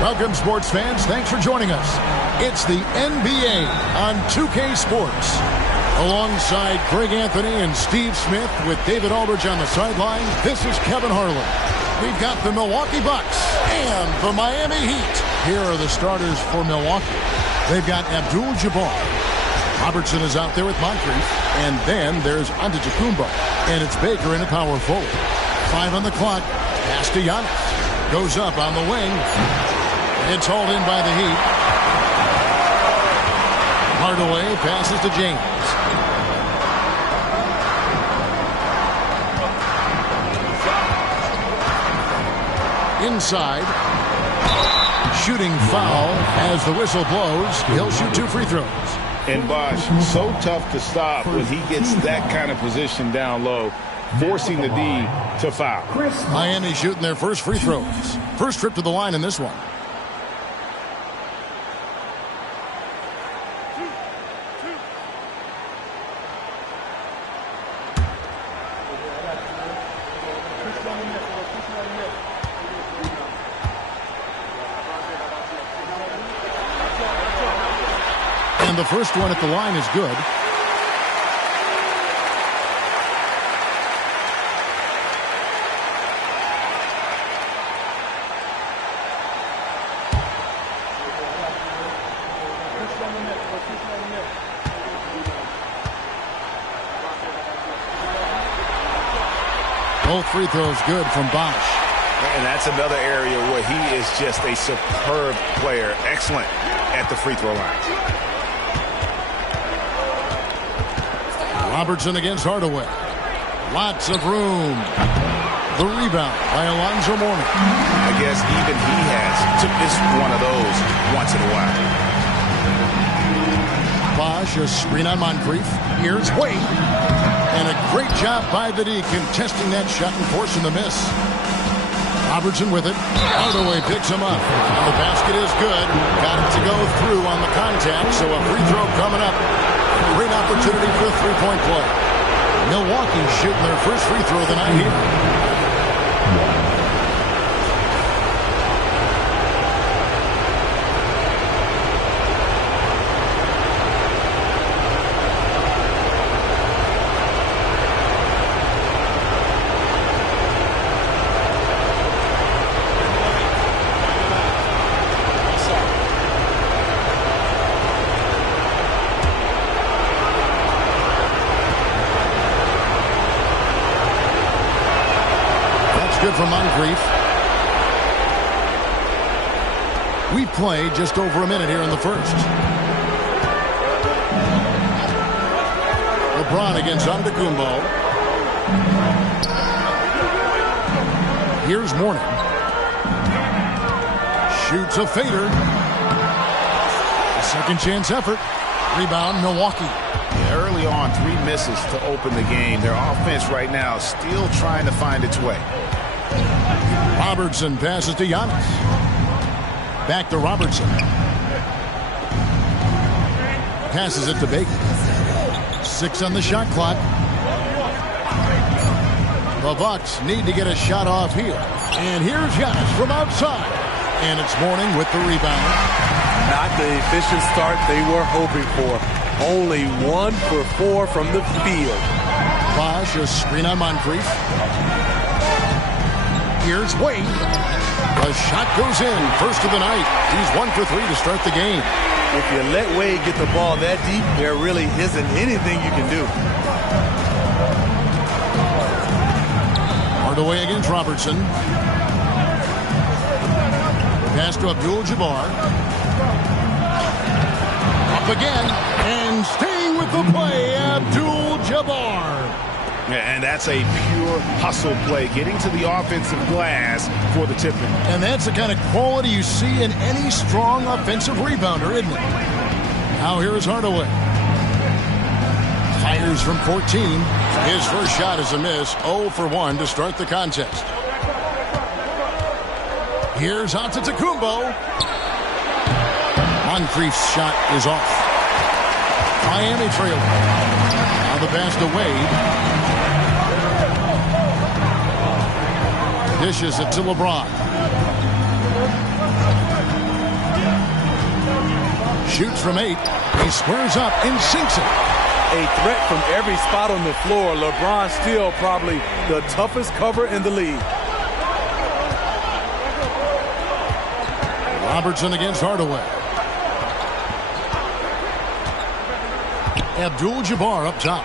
Welcome, sports fans. Thanks for joining us. It's the NBA on 2K Sports. Alongside Greg Anthony and Steve Smith with David Aldridge on the sideline, this is Kevin Harlan. We've got the Milwaukee Bucks and the Miami Heat. Here are the starters for Milwaukee. They've got Abdul-Jabbar. Robertson is out there with Moncrief. And then there's Antetokounmpo. And it's Baker in a power forward. 5 on the clock. Pass to Giannis. Goes up on the wing. It's hauled in by the Heat. Hardaway passes to James. Inside. Shooting foul as the whistle blows. He'll shoot 2 free throws. And Bosh, so tough to stop when he gets that kind of position down low, forcing the D to foul. Miami shooting their first free throws. First trip to the line in this one. And the first one at the line is good. Both free throws good from Bosh. And that's another area where he is just a superb player. Excellent at the free throw line. Robertson against Hardaway. Lots of room. The rebound by Alonzo Mourning. I guess even he has to miss one of those once in a while. Bosh, a screen on Moncrief. Here's Wade. And a great job by the D contesting that shot and forcing the miss. Robertson with it. Hardaway picks him up. And the basket is good. Got it to go through on the contact, so a free throw coming up. Great opportunity for a three-point play. Milwaukee shooting their first free throw of the night here. Good for Moncrief. We played just over a minute here in the first. LeBron against Antetokounmpo. Here's Mourning. Shoots a fader. A second chance effort. Rebound Milwaukee. Early on, 3 misses to open the game. Their offense right now still trying to find its way. Robertson passes to Giannis. Back to Robertson. Passes it to Baker. 6 on the shot clock. The Bucks need to get a shot off here. And here's Giannis from outside. And it's Mourning with the rebound. Not the efficient start they were hoping for. Only 1 for 4 from the field. Bosh, a screen on Moncrief. Here's Wade. The shot goes in. First of the night. He's 1 for 3 to start the game. If you let Wade get the ball that deep, there really isn't anything you can do. Hardaway against Robertson. Pass to Abdul-Jabbar. Up again. And staying with the play, Abdul-Jabbar. And that's a pure hustle play, getting to the offensive glass for the tip-in. And that's the kind of quality you see in any strong offensive rebounder, isn't it? Now here is Hardaway. Fires from 14. His first shot is a miss. 0 for 1 to start the contest. Here's Antetokounmpo. Moncrief's shot is off. Miami trailing. Now the pass to Wade. Dishes it to LeBron. Shoots from 8. He squares up and sinks it. A threat from every spot on the floor. LeBron still probably the toughest cover in the league. Robertson against Hardaway. Abdul-Jabbar up top.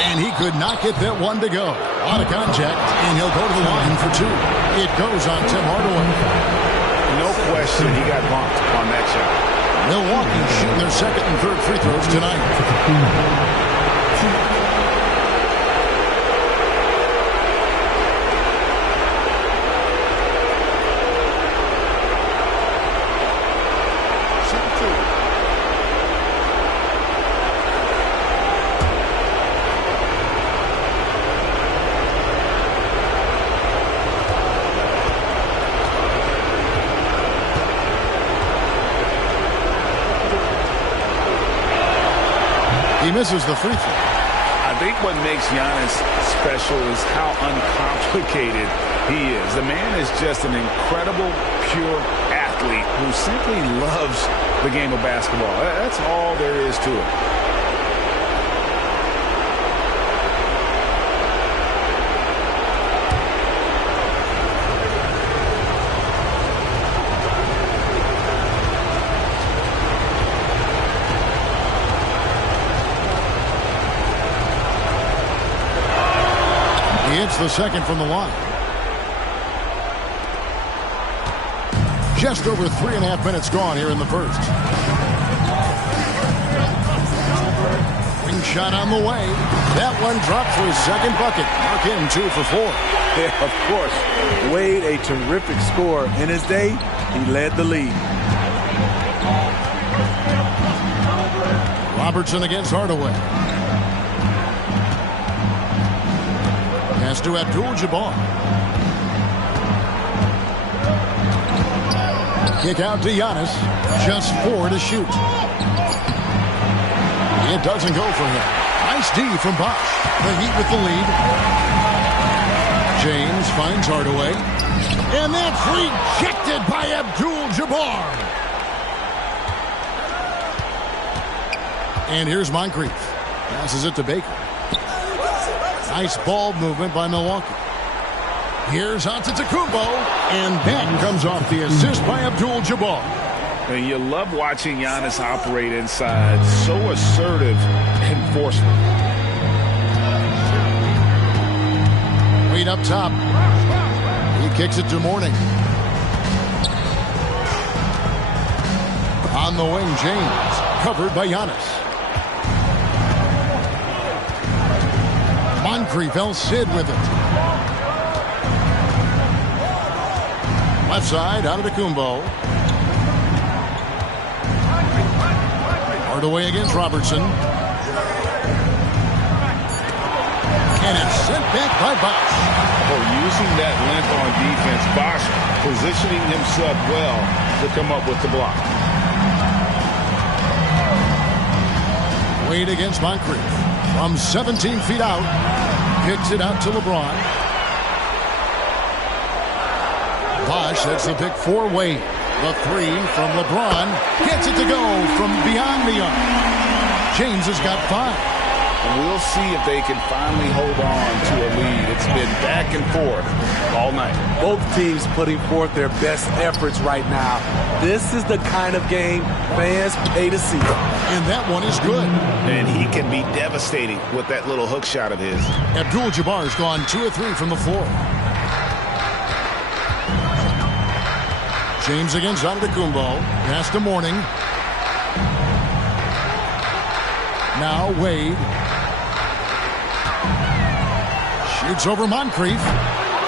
And he could not get that one to go. Out of contact, and he'll go to the line for 2. It goes on Tim Hardaway. No question he got bumped on that shot. Milwaukee shooting their second and third free throws tonight. He misses the free throw. I think what makes Giannis special is how uncomplicated he is. The man is just an incredible, pure athlete who simply loves the game of basketball. That's all there is to it. He hits the second from the line. Just over 3.5 minutes gone here in the first. Ring shot on the way. That one dropped for his second bucket. Mark in 2 for 4. Yeah, of course. Wade, a terrific scorer. In his day, he led the league. Robertson against Hardaway. Pass to Abdul-Jabbar. Kick out to Giannis. Just 4 to shoot. It doesn't go for him. Nice D from Bosh. The Heat with the lead. James finds Hardaway. And that's rejected by Abdul-Jabbar. And here's Moncrief. Passes it to Baker. Nice ball movement by Milwaukee. Here's Antetokounmpo, and that comes off the assist by Abdul-Jabbar. And you love watching Giannis operate inside. So assertive and forceful. Wade up top. He kicks it to Mourning. On the wing, James. Covered by Giannis. Moncrief, El Cid with it. Left side, out of the Antetokounmpo. Hardaway against Robertson. And it's sent back by Bosh. Oh, using that length on defense, Bosh positioning himself well to come up with the block. Wade against Moncrief. From 17 feet out. Kicks it out to LeBron. Bosh sets the pick for Wade. The 3 from LeBron. Gets it to go from beyond the arc. James has got 5. And we'll see if they can finally hold on to a lead. It's been back and forth all night. Both teams putting forth their best efforts right now. This is the kind of game fans pay to see. And that one is good. And he can be devastating with that little hook shot of his. Abdul-Jabbar's gone 2 of 3 from the floor. James against Antetokounmpo. Pass to Mourning. Now Wade. Shoots over Moncrief.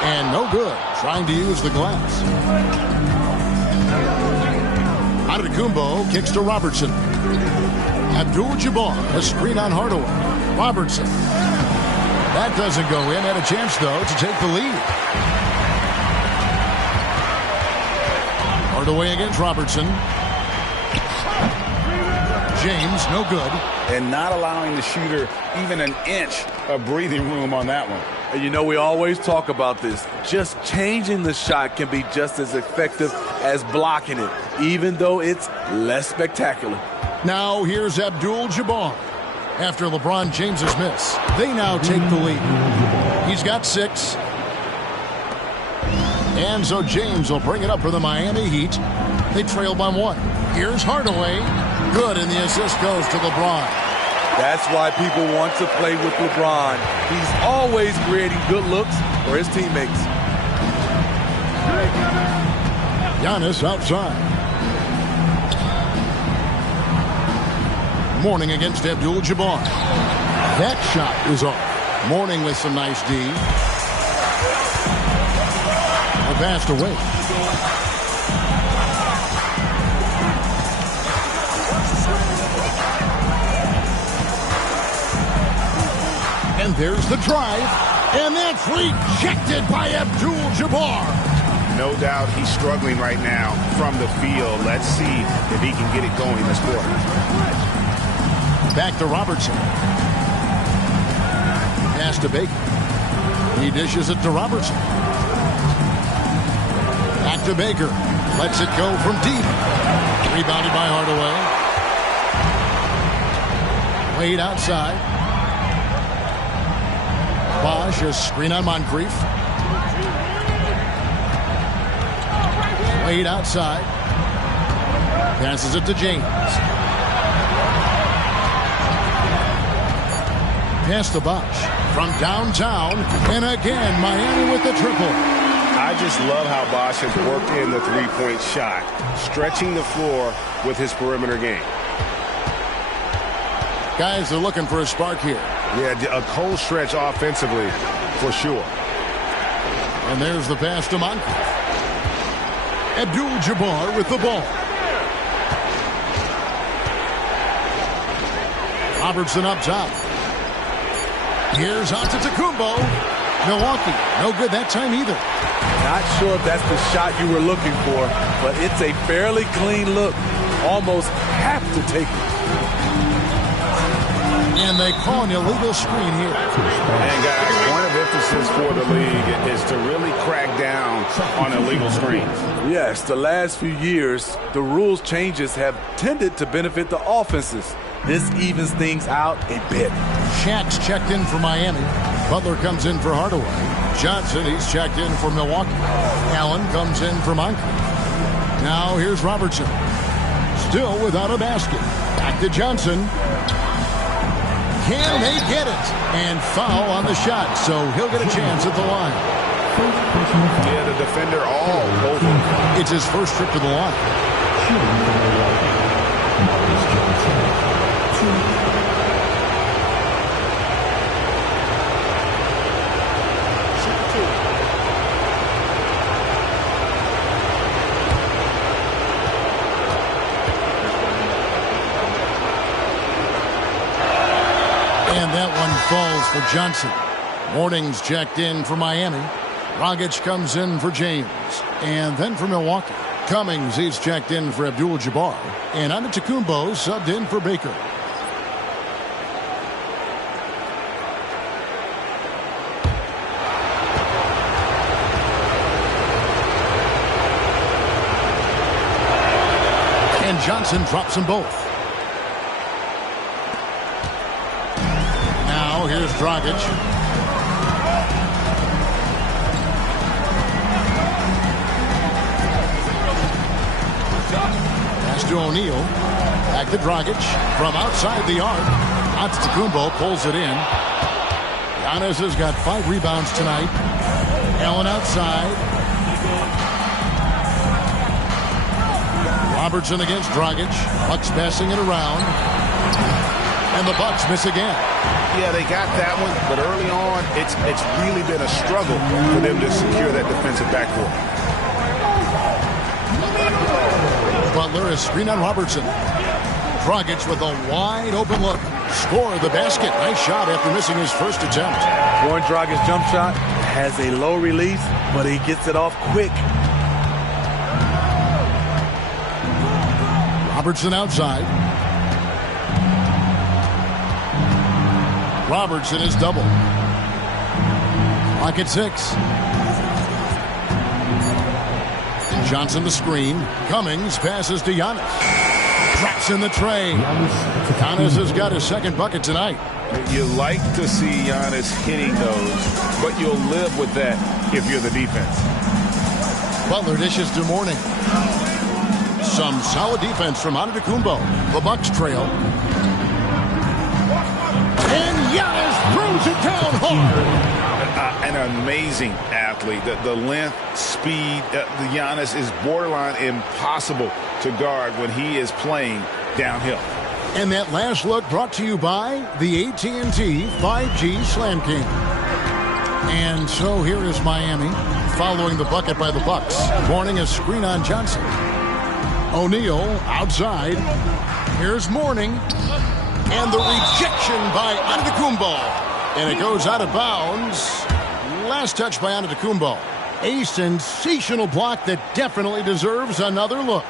And no good. Trying to use the glass. Antetokounmpo kicks to Robertson. Abdul-Jabbar, a screen on Hardaway. Robertson. That doesn't go in. Had a chance, though, to take the lead. Hardaway against Robertson. James, no good. And not allowing the shooter even an inch of breathing room on that one. And you know, we always talk about this. Just changing the shot can be just as effective as blocking it, even though it's less spectacular. Now here's Abdul-Jabbar. After LeBron James's miss, they now take the lead. He's got 6. And so James will bring it up for the Miami Heat. They trail by 1. Here's Hardaway. Good, and the assist goes to LeBron. That's why people want to play with LeBron. He's always creating good looks for his teammates. Giannis outside. Mourning against Abdul-Jabbar. That shot is off. Mourning with some nice D. A pass away. And there's the drive. And that's rejected by Abdul-Jabbar. No doubt he's struggling right now from the field. Let's see if he can get it going this quarter. Back to Robertson. Pass to Baker. He dishes it to Robertson. Back to Baker. Lets it go from deep. Rebounded by Hardaway. Wade outside. Bosch, a screen on Moncrief. Wade outside. Passes it to James. Pass to Bosch from downtown, and again Miami with the triple. I just love how Bosch has worked in the three-point shot, stretching the floor with his perimeter game. Guys are looking for a spark here. Yeah, a cold stretch offensively for sure. And there's the pass to Moncrief. Abdul-Jabbar with the ball. Robertson up top. Here's Antetokounmpo. Milwaukee, no good that time either. Not sure if that's the shot you were looking for, but it's a fairly clean look. Almost have to take it. And they call an illegal screen here. And guys, point of emphasis for the league is to really crack down on illegal screens. Yes, the last few years, the rules changes have tended to benefit the offenses. This evens things out a bit. Shaq's checked in for Miami. Butler comes in for Hardaway. Johnson, he's checked in for Milwaukee. Allen comes in for Moncrief. Now here's Robertson. Still without a basket. Back to Johnson. Can they get it? And foul on the shot, so he'll get a chance at the line. Yeah, the defender all over. It's his first trip to the line. And that one falls for Johnson. Morning's checked in for Miami. Dragic comes in for James. And then for Milwaukee. Cummings, he's checked in for Abdul-Jabbar. And Antetokounmpo subbed in for Baker. And Johnson drops them both. Now here's Dragic. Pass to O'Neal. Back to Dragic. From outside the arc. Antetokounmpo pulls it in. Giannis has got 5 rebounds tonight. Allen outside. Robertson against Dragic. Bucks passing it around. And the Bucks miss again. Yeah, they got that one, but early on, it's really been a struggle for them to secure that defensive backcourt. Butler is screen on Robertson. Dragic with a wide open look. Score the basket. Nice shot after missing his first attempt. Goran Dragic's jump shot has a low release, but he gets it off quick. Robertson outside. Robertson is double. Clock at 6. Johnson the screen. Cummings passes to Giannis. Drops in the tray. Giannis has got his second bucket tonight. You like to see Giannis hitting those, but you'll live with that if you're the defense. Butler dishes to Mourning. Some solid defense from Antetokounmpo. The Bucks trail. And Giannis throws it down hard. An amazing athlete. The length, speed, the Giannis is borderline impossible to guard when he is playing downhill. And that last look brought to you by the AT&T 5G Slam King. And so here is Miami following the bucket by the Bucks. Mourning a screen on Johnson. O'Neal outside. Here's Mourning. And the rejection by Antetokounmpo. And it goes out of bounds. Last touch by Antetokounmpo. A sensational block that definitely deserves another look.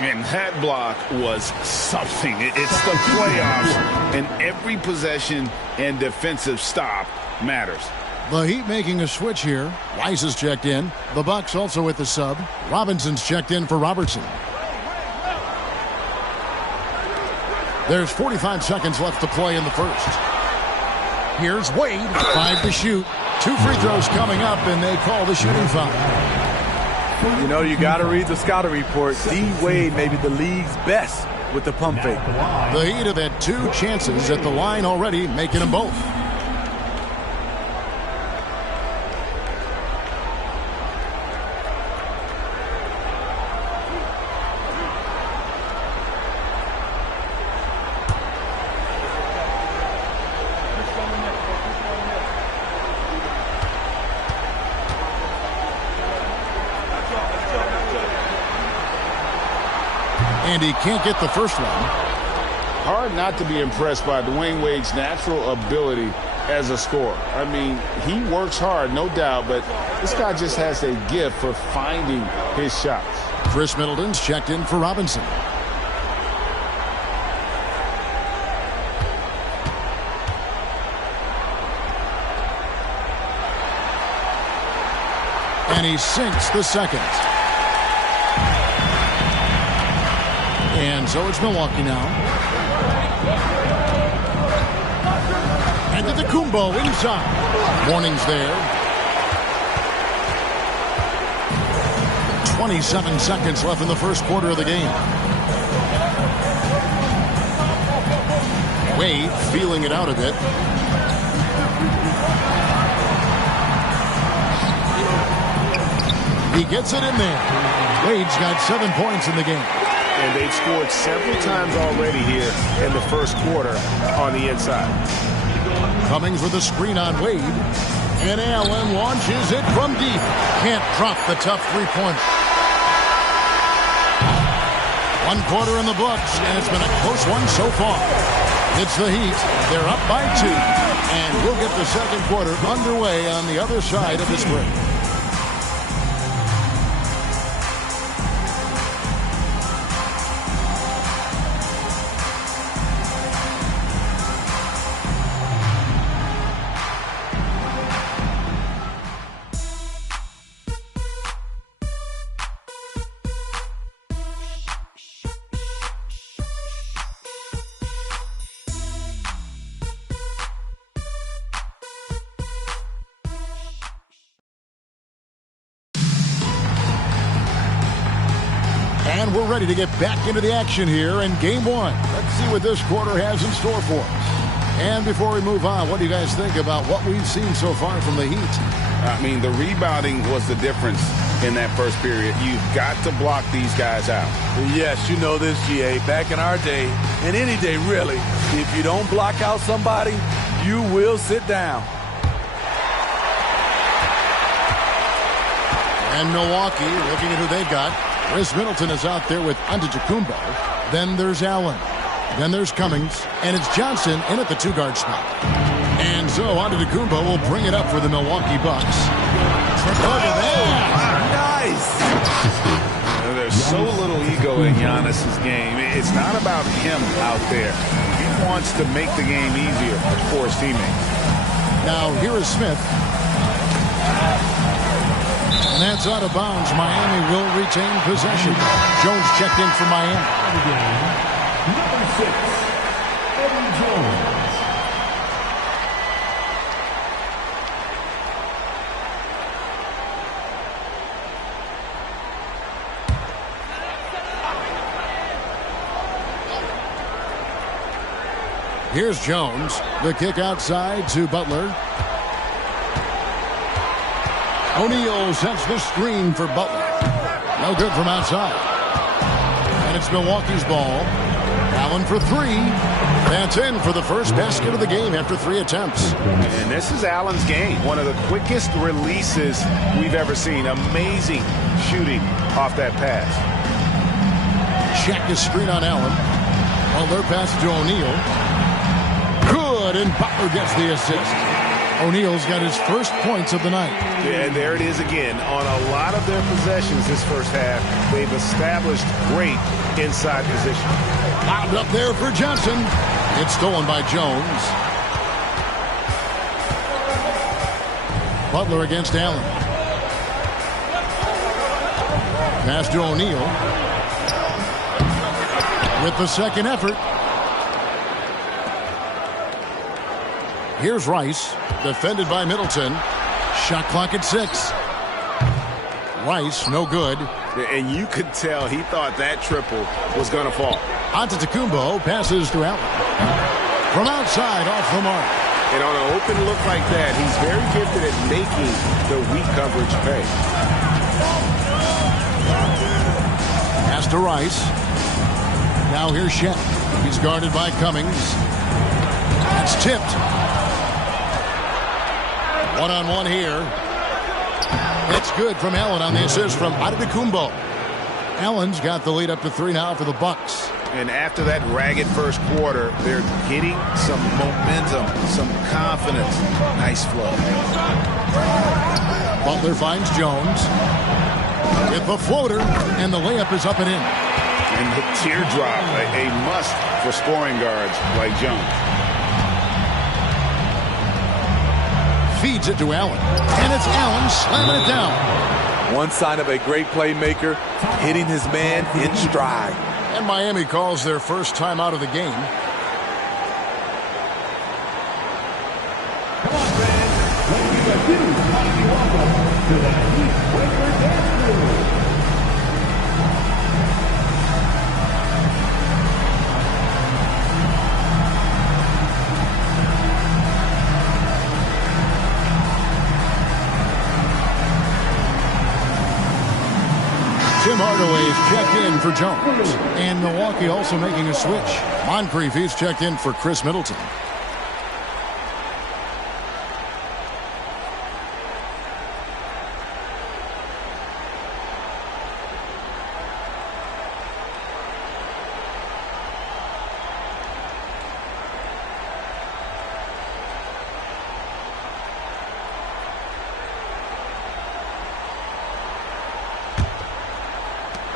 And that block was something. It's the playoffs, and every possession and defensive stop matters. The Heat making a switch here. Rice is checked in. The Bucks also with the sub. Robinson's checked in for Robertson. There's 45 seconds left to play in the first. Here's Wade. 5 to shoot. 2 free throws coming up, and they call the shooting foul. You know, you got to read the scouting report. D. Wade may be the league's best with the pump fake. The Heat have had 2 chances at the line already, making them both. And he can't get the first one. Hard not to be impressed by Dwayne Wade's natural ability as a scorer. I mean, he works hard, no doubt, but this guy just has a gift for finding his shots. Chris Middleton's checked in for Robinson. And he sinks the second. And so it's Milwaukee now. And to the Kumbo inside. Mourning's there. 27 seconds left in the first quarter of the game. Wade feeling it out a bit. He gets it in there. Wade's got 7 points in the game. And they've scored several times already here in the first quarter on the inside. Cummings with a screen on Wade. And Allen launches it from deep. Can't drop the tough three-pointer. 1 quarter in the books, and it's been a close one so far. It's the Heat. They're up by 2. And we'll get the second quarter underway on the other side of this break. And we're ready to get back into the action here in Game 1. Let's see what this quarter has in store for us. And before we move on, what do you guys think about what we've seen so far from the Heat? I mean, the rebounding was the difference in that first period. You've got to block these guys out. Yes, you know this, GA. Back in our day, and any day really, if you don't block out somebody, you will sit down. And Milwaukee, looking at who they've got. Chris Middleton is out there with Antetokounmpo. Then there's Allen. Then there's Cummings. And it's Johnson in at the 2-guard spot. And so Antetokounmpo will bring it up for the Milwaukee Bucks. Look at that. Nice. There's so little ego in Giannis's game. It's not about him out there. He's wants to make the game easier for his teammates. Now here is Smith. And that's out of bounds. Miami will retain possession. Jones checked in for Miami. Number 6, Eddie Jones. Here's Jones. The kick outside to Butler. O'Neal sets the screen for Butler. No good from outside. And it's Milwaukee's ball. Allen for three. That's in for the first basket of the game after 3 attempts. And this is Allen's game. One of the quickest releases we've ever seen. Amazing shooting off that pass. Check the screen on Allen. Butler passes to O'Neal. Good, and Butler gets the assist. O'Neal's got his first points of the night. Yeah, and there it is again. On a lot of their possessions this first half, they've established great inside position. Lobbed up there for Johnson. It's stolen by Jones. Butler against Allen. Pass to O'Neal. With the second effort. Here's Rice, defended by Middleton. Shot clock at 6. Rice, no good. And you could tell he thought that triple was going to fall. Antetokounmpo passes to Allen. From outside, off the mark. And on an open look like that, he's very gifted at making the weak coverage pay. Pass to Rice. Now here's Shet. He's guarded by Cummings. It's tipped. One-on-one here. It's good from Allen on the assist from Antetokounmpo. Allen's got the lead up to 3 now for the Bucks. And after that ragged first quarter, they're getting some momentum, some confidence. Nice flow. Butler finds Jones with the floater, and the layup is up and in. And the teardrop, a must for scoring guards like Jones. Feeds it to Allen, and it's Allen slamming it down. One sign of a great playmaker, hitting his man in stride. And Miami calls their first time out of the game. Come on, fans. Let's give a huge mighty welcome to the Heat Breaker Dance Crew. Tim Hardaway's checked in for Jones. And Milwaukee also making a switch. Moncrief, he's checked in for Chris Middleton.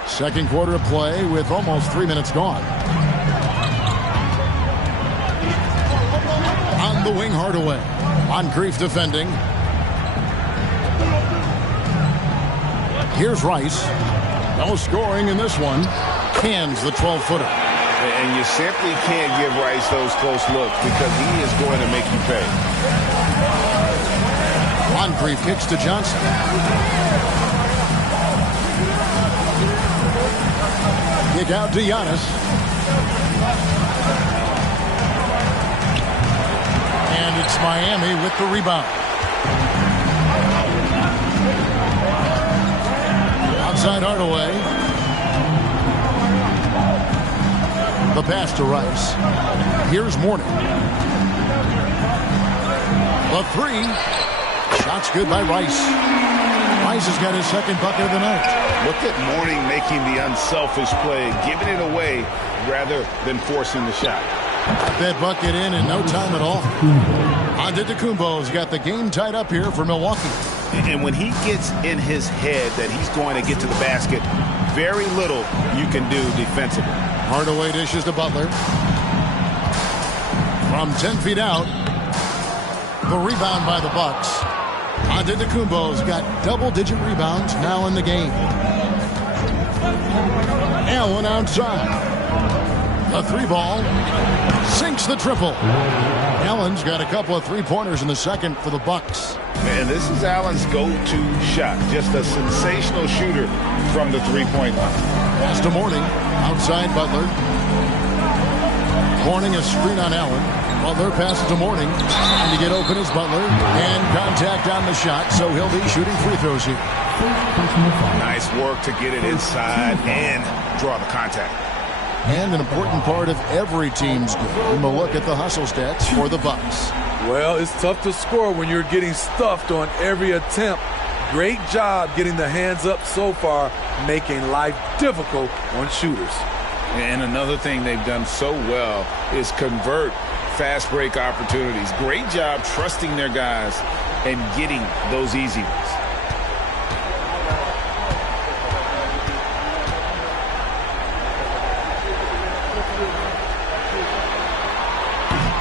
Second quarter of play with almost 3 minutes gone. On the wing, Hardaway. Moncrief defending. Here's Rice. No scoring in this one. Hands the 12-footer. And you simply can't give Rice those close looks because he is going to make you pay. Moncrief kicks to Johnson. Kick out to Giannis. And it's Miami with the rebound. Outside Hardaway. The pass to Rice. Here's Mourning. The three. Shots good by Rice. Rice has got his second bucket of the night. Look at Mourning making the unselfish play, giving it away rather than forcing the shot. Got that bucket in no time at all. Antetokounmpo's got the game tied up here for Milwaukee. And when he gets in his head that he's going to get to the basket, very little you can do defensively. Hardaway dishes to Butler. From 10 feet out. The rebound by the Bucks. Antetokounmpo's got double-digit rebounds now in the game. Allen outside. A three ball. Sinks the triple. Allen's got a couple of three-pointers in the second for the Bucks. And this is Allen's go-to shot. Just a sensational shooter from the three-point line. Pass to Mourning. Outside Butler. Mourning a screen on Allen. Butler passes to Mourning. Trying to get open is Butler. And contact on the shot, so he'll be shooting free throws here. Nice work to get it inside and draw the contact. And an important part of every team's game. We'll look at the hustle stats for the Bucks. Well, it's tough to score when you're getting stuffed on every attempt. Great job getting the hands up so far, making life difficult on shooters. And another thing they've done so well is convert fast break opportunities. Great job trusting their guys and getting those easy ones.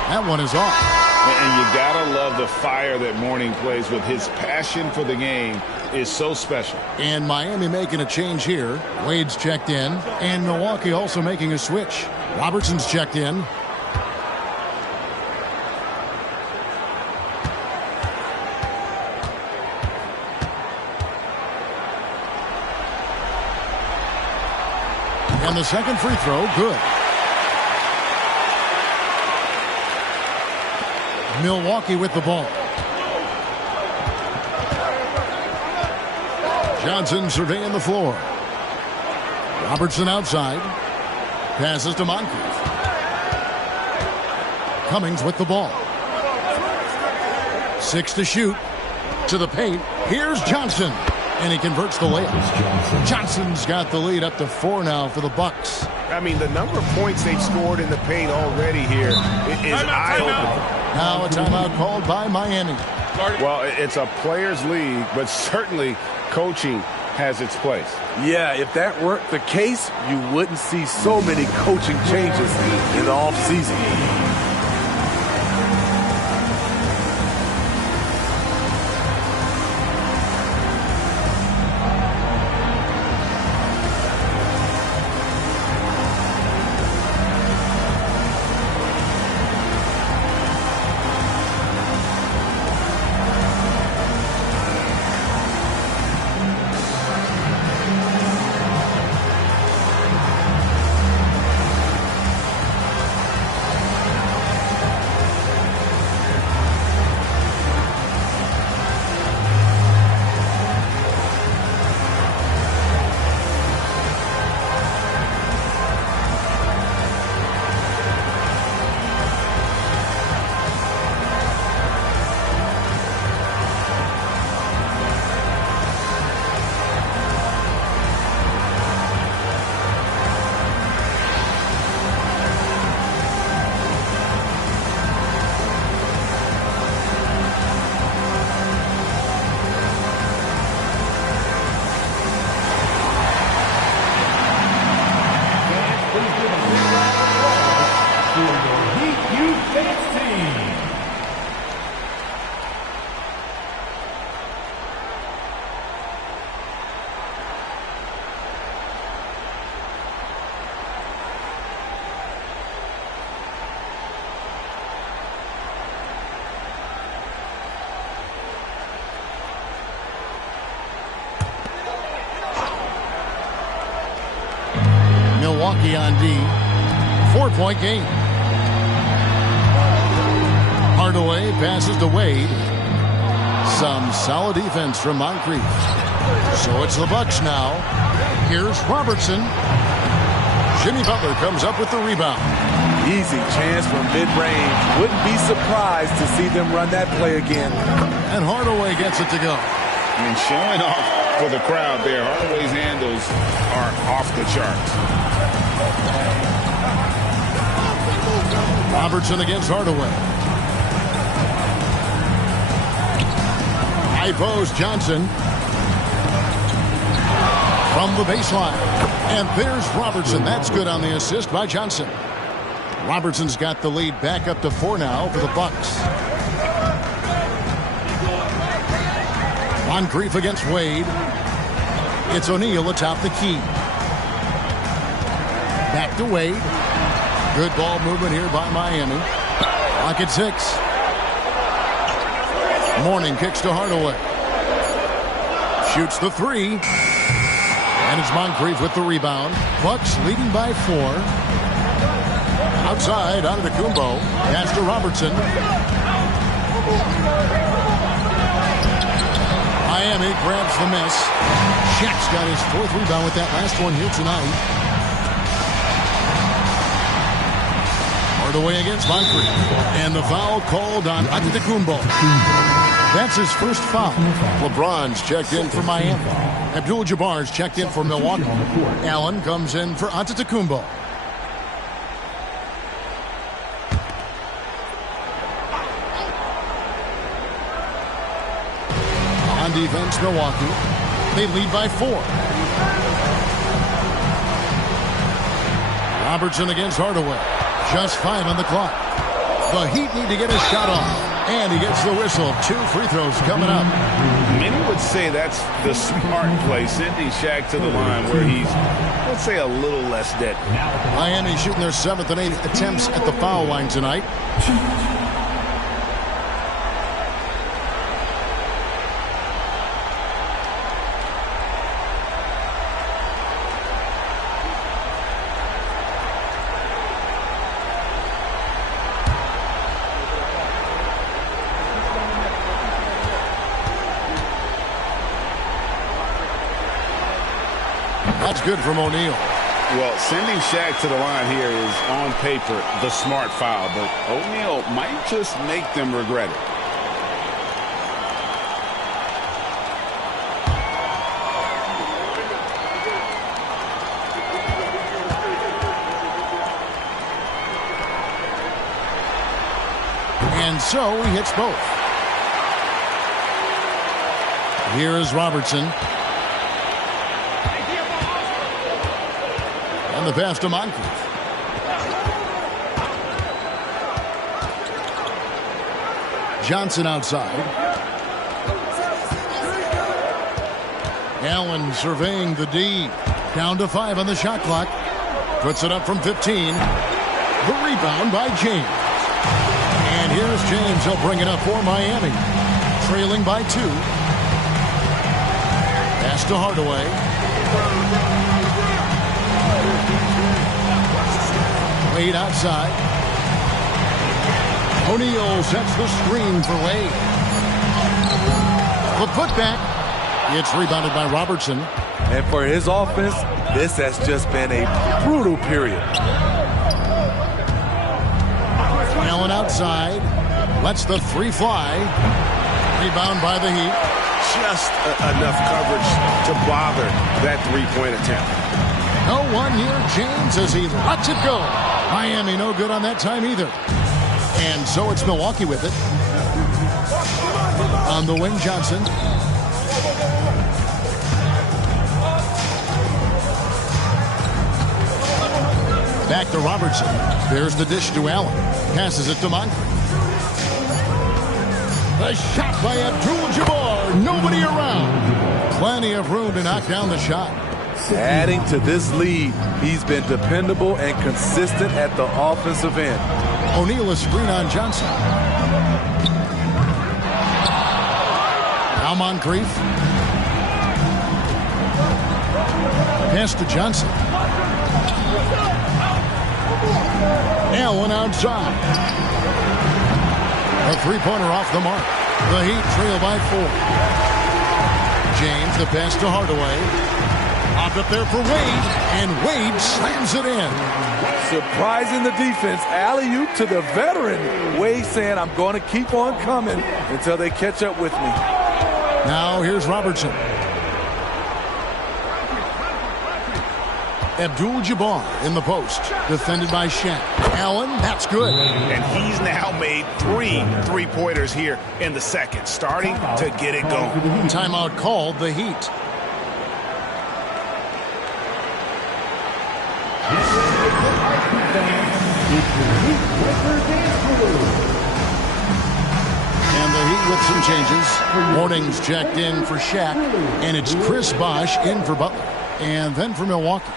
That one is off. And you gotta love the fire that Mourning plays with. His passion for the game is so special. And Miami making a change here. Wade's checked in. And Milwaukee also making a switch. Robertson's checked in. And the second free throw, good. Milwaukee with the ball. Johnson surveying the floor. Robertson outside. Passes to Moncrief. Cummings with the ball. 6 to shoot. To the paint. Here's Johnson. And he converts the layup. Johnson's got the lead up to 4 now for the Bucks. I mean, the number of points they've scored in the paint already here is eye-opening. Now a timeout called by Miami. Well, it's a players' league, but certainly coaching has its place. Yeah, if that weren't the case, you wouldn't see so many coaching changes in the offseason. Milwaukee on D. 4-point game. Hardaway passes to Wade. Some solid defense from Moncrief. So it's the Bucks now. Here's Robertson. Jimmy Butler comes up with the rebound. Easy chance from mid-range. Wouldn't be surprised to see them run that play again. And Hardaway gets it to go. And showing off for the crowd there. Hardaway's handles are off the charts. Robertson against Hardaway. High post Johnson. From the baseline. And there's Robertson. That's good on the assist by Johnson. Robertson's got the lead back up to 4 now for the Bucks. Moncrief against Wade. It's O'Neal atop the key. Back to Wade. Good ball movement here by Miami. Clock at 6. Mourning kicks to Hardaway. Shoots the 3. And it's Moncrief with the rebound. Bucks leading by 4. Outside, Antetokounmpo. Pass to Robertson. Miami grabs the miss. Shaq's got his 4th rebound with that last one here tonight. Hardaway against Moncrief. And the foul called on Antetokounmpo. That's his first foul. LeBron's checked in for Miami. Abdul-Jabbar's checked in for Milwaukee. Allen comes in for Antetokounmpo. On defense, Milwaukee. They lead by 4. Robertson against Hardaway. Just 5 on the clock. The Heat need to get a shot off. And he gets the whistle. 2 free throws coming up. Many would say that's the smart play, sending Shaq to the line where he's, let's say, a little less deadly. Miami shooting their 7th and 8th attempts at the foul line tonight. That's good from O'Neal. Well, sending Shaq to the line here is, on paper, the smart foul, but O'Neal might just make them regret it. And so he hits both. Here is Robertson. And the pass to Moncrief. Johnson outside. Allen surveying the D. Down to 5 on the shot clock. Puts it up from 15. The rebound by James. And here's James. He'll bring it up for Miami. Trailing by 2. Pass to Hardaway. Wade outside. O'Neal sets the screen for Wade. The putback. It's rebounded by Robertson. And for his offense, this has just been a brutal period. Allen outside. Lets the 3 fly. Rebound by the Heat. Just enough coverage to bother that 3-point attempt. No one near James as he lets it go. Miami no good on that time either. And so it's Milwaukee with it. On the wing, Johnson. Back to Robertson. There's the dish to Allen. Passes it to Moncrief. The shot by Abdul-Jabbar. Nobody around. Plenty of room to knock down the shot. Adding to this lead, he's been dependable and consistent at the offensive end. O'Neal is screen on Johnson. Now Moncrief. Pass to Johnson. Allen outside. A 3-pointer off the mark. The Heat trail by 4. James, the pass to Hardaway. Up there for Wade, and Wade slams it in. Surprising the defense. Alley-oop to the veteran. Wade saying, I'm going to keep on coming until they catch up with me. Now here's Robertson. Abdul-Jabbar in the post. Defended by Shaq. Allen, that's good. And he's now made 3 3-pointers here in the second, starting to get it going. Timeout called, the Heat. And the Heat with some changes. Warnings checked in for Shaq. And it's Chris Bosh in for Butler. And then for Milwaukee,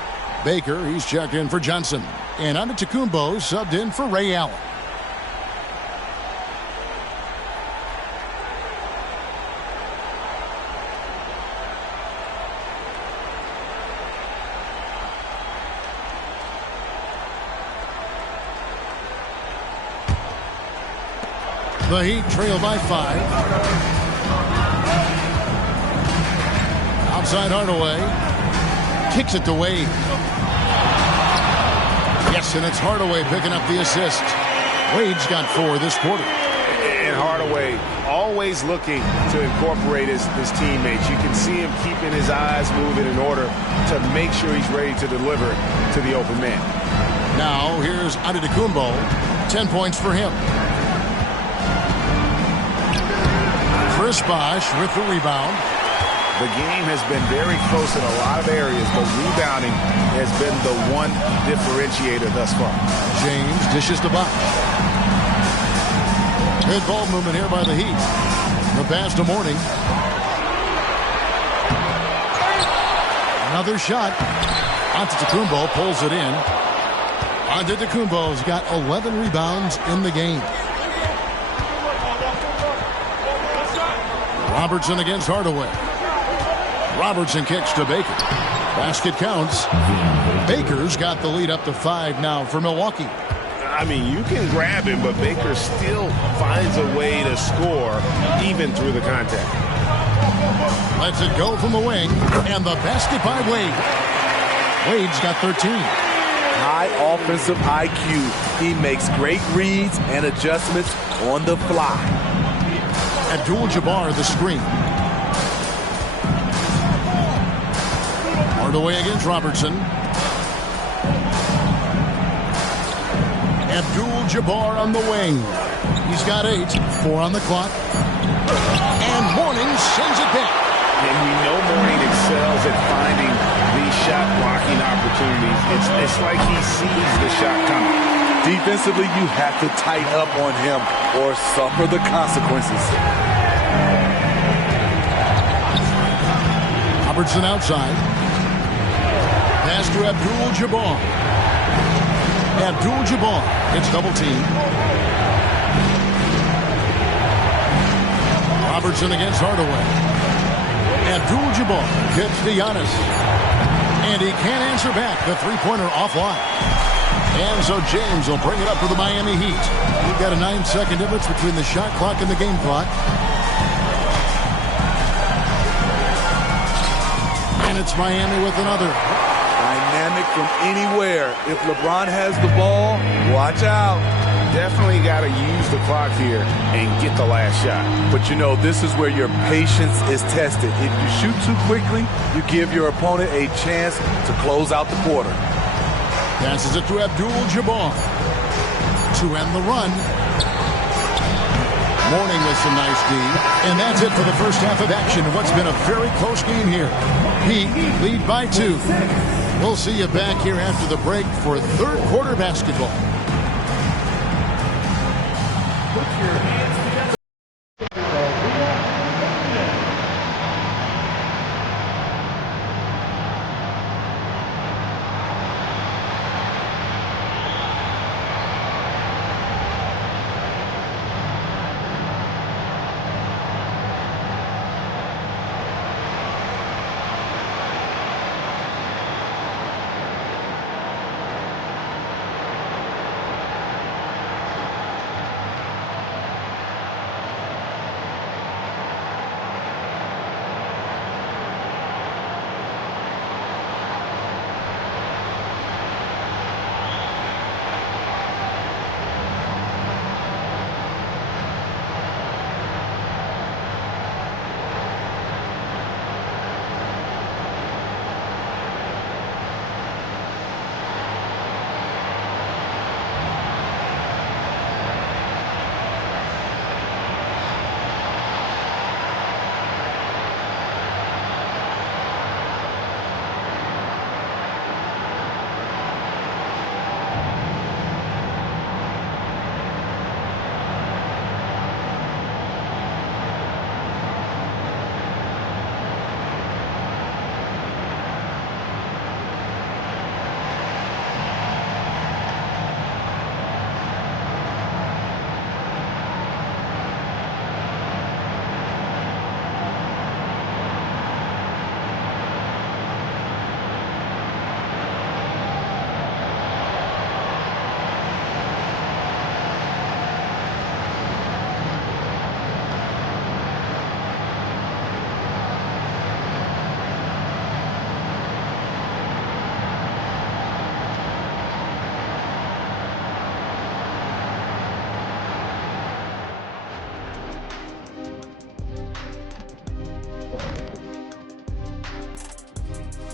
Baker, he's checked in for Johnson. And Antetokounmpo subbed in for Ray Allen. The Heat trail by 5. Outside Hardaway. Kicks it to Wade. Yes, and it's Hardaway picking up the assist. Wade's got 4 this quarter. And Hardaway always looking to incorporate his teammates. You can see him keeping his eyes moving in order to make sure he's ready to deliver to the open man. Now here's Antetokounmpo. 10 points for him. Chris Bosh with the rebound. The game has been very close in a lot of areas, but rebounding has been the one differentiator thus far. James dishes to Bosh. Good ball movement here by the Heat. The pass to Mourning. Another shot. Antetokounmpo pulls it in. Antetokounmpo's got 11 rebounds in the game. Robertson against Hardaway. Robertson kicks to Baker. Basket counts. Baker's got the lead up to 5 now for Milwaukee. I mean, you can grab him, but Baker still finds a way to score even through the contact. Lets it go from the wing. And the basket by Wade. Wade's got 13. High offensive IQ. He makes great reads and adjustments on the fly. Abdul-Jabbar the screen. Hardaway against Robertson. Abdul-Jabbar on the wing. He's got 8. 4 on the clock. And Mourning sends it back. And we know Mourning excels at finding these shot blocking opportunities. It's like he sees the shot coming. Defensively, you have to tighten up on him or suffer the consequences. Robertson outside. Pass to Abdul-Jabbar. Abdul-Jabbar gets double team. Robertson against Hardaway. Abdul-Jabbar gets to Giannis. And he can't answer back. The three-pointer offline. And so James will bring it up for the Miami Heat. We've got a 9-second difference between the shot clock and the game clock. And it's Miami with another. Dynamic from anywhere. If LeBron has the ball, watch out. Definitely got to use the clock here and get the last shot. But you know, this is where your patience is tested. If you shoot too quickly, you give your opponent a chance to close out the quarter. Passes it to Abdul-Jabbar. To end the run. Mourning with some nice D. And that's it for the first half of action. What's been a very close game here. Heat lead by 2. We'll see you back here after the break for third quarter basketball.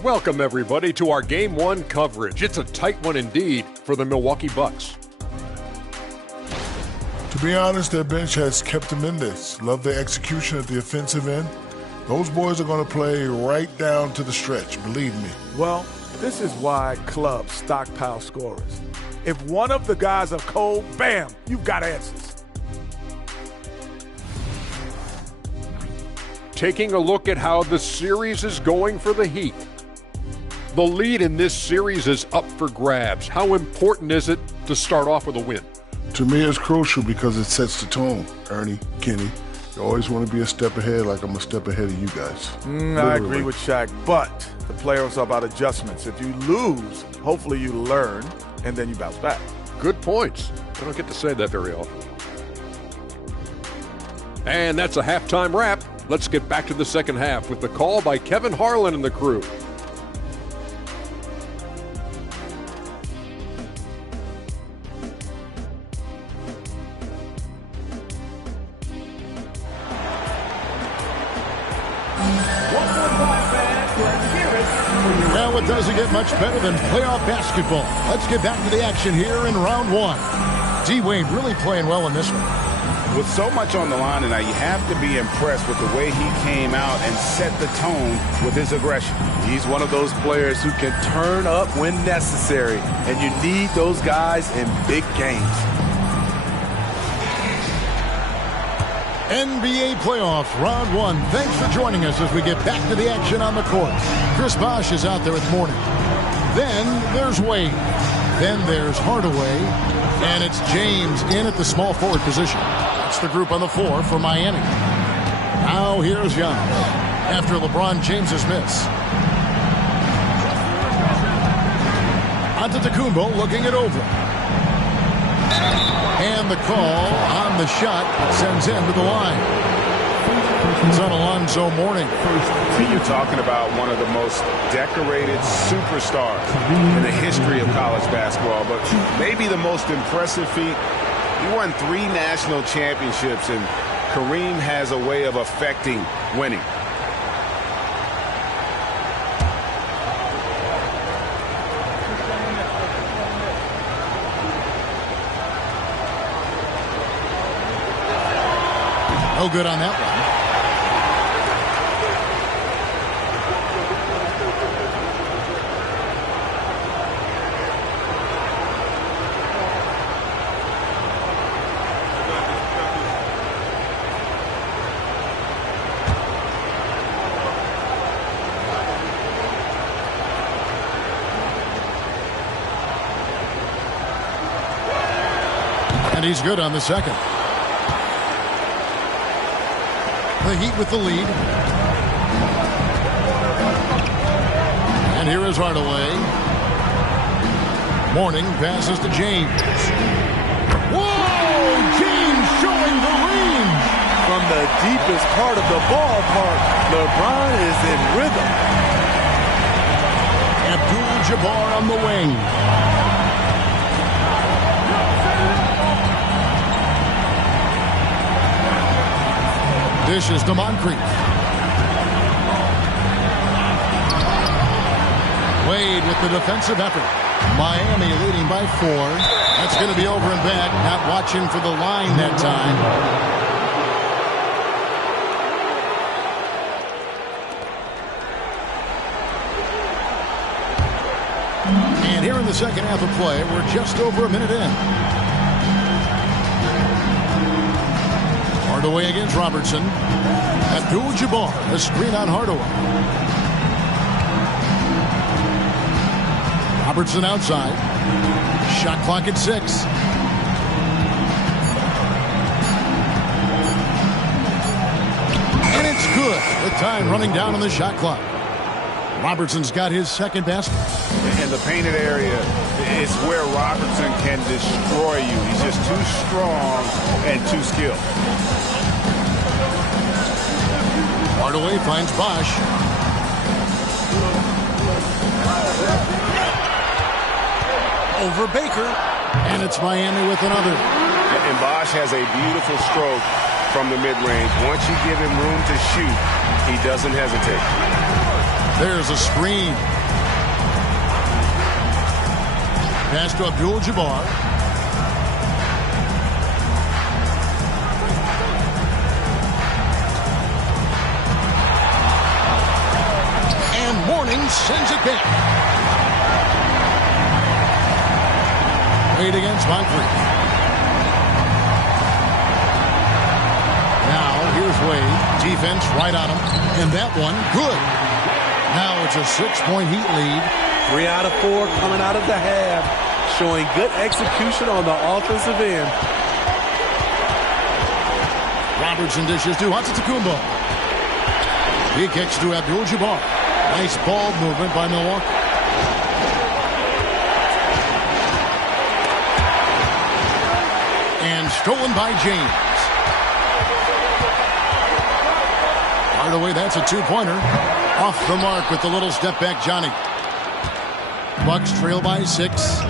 Welcome, everybody, to our Game 1 coverage. It's a tight one indeed for the Milwaukee Bucks. To be honest, their bench has kept them in this. Love their execution at the offensive end. Those boys are going to play right down to the stretch, believe me. Well, this is why clubs stockpile scorers. If one of the guys are cold, bam, you've got answers. Taking a look at how the series is going for the Heat. The lead in this series is up for grabs. How important is it to start off with a win? To me, it's crucial because it sets the tone. Ernie, Kenny, you always want to be a step ahead like I'm a step ahead of you guys. I agree with Shaq, but the playoffs are about adjustments. If you lose, hopefully you learn, and then you bounce back. Good points. I don't get to say that very often. And that's a halftime wrap. Let's get back to the second half with the call by Kevin Harlan and the crew. Now it doesn't get much better than playoff basketball. Let's get back to the action here in round one. D-Wade really playing well in this one. With so much on the line tonight, you have to be impressed with the way he came out and set the tone with his aggression. He's one of those players who can turn up when necessary, and you need those guys in big games. NBA playoffs, round one. Thanks for joining us as we get back to the action on the court. Chris Bosh is out there at the morning. Then there's Wade. Then there's Hardaway. And it's James in at the small forward position. That's the group on the floor for Miami. Now here's Giannis after LeBron James's miss. Antetokounmpo looking it over. And the call on the shot sends him to the line. It's on Alonzo Mourning. You're talking about one of the most decorated superstars in the history of college basketball, but maybe the most impressive feat. He won 3 national championships, and Kareem has a way of affecting winning. No good on that one. And he's good on the second. The Heat with the lead. And here is Hardaway. Mourning passes to James. Whoa! James showing the range. From the deepest part of the ballpark, LeBron is in rhythm. Abdul-Jabbar on the wing. Dishes to Moncrief. Wade with the defensive effort. Miami leading by 4. That's going to be over and back. Not watching for the line that time. And here in the second half of play, we're just over a minute in. Hardaway against Robertson. Abdul-Jabbar, a screen on Hardaway. Robertson outside. Shot clock at 6. And it's good. With time running down on the shot clock. Robertson's got his second basket. In the painted area, it's where Robertson can destroy you. He's just too strong and too skilled. Hardaway finds Bosh. Over Baker. And it's Miami with another. And Bosh has a beautiful stroke from the mid-range. Once you give him room to shoot, he doesn't hesitate. There's a screen. Pass to Abdul-Jabbar. And Mourning sends it back. Wade against Moncrief. Now here's Wade. Defense right on him. And that one, good. Now it's a 6-point Heat lead. 3 out of 4 coming out of the half, showing good execution on the offensive end. Robertson dishes to Antetokounmpo. He kicks to Abdul-Jabbar. Nice ball movement by Milwaukee. And stolen by James. Hardaway, that's a two-pointer. Off the mark with the little step back, Johnny. Bucks trail by 6.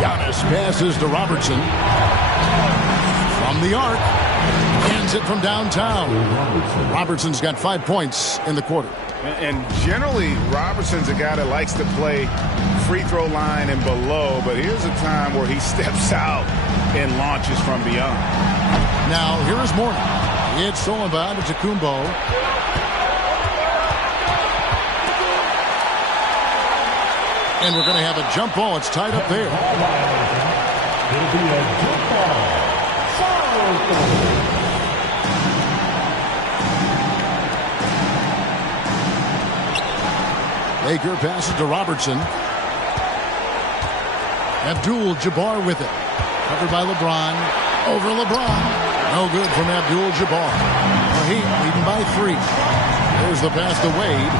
Giannis passes to Robertson. From the arc. Hands it from downtown. Robertson's got 5 points in the quarter. And generally, Robertson's a guy that likes to play free throw line and below, but here's a time where he steps out and launches from beyond. Now, here is Mourning. It's stolen by Antetokounmpo. And we're going to have a jump ball. It's tied up there. It'll be a jump ball. Baker passes to Robertson. Abdul-Jabbar with it. Covered by LeBron. Over LeBron. No good from Abdul-Jabbar. The Heat leading by 3. There's the pass to Wade.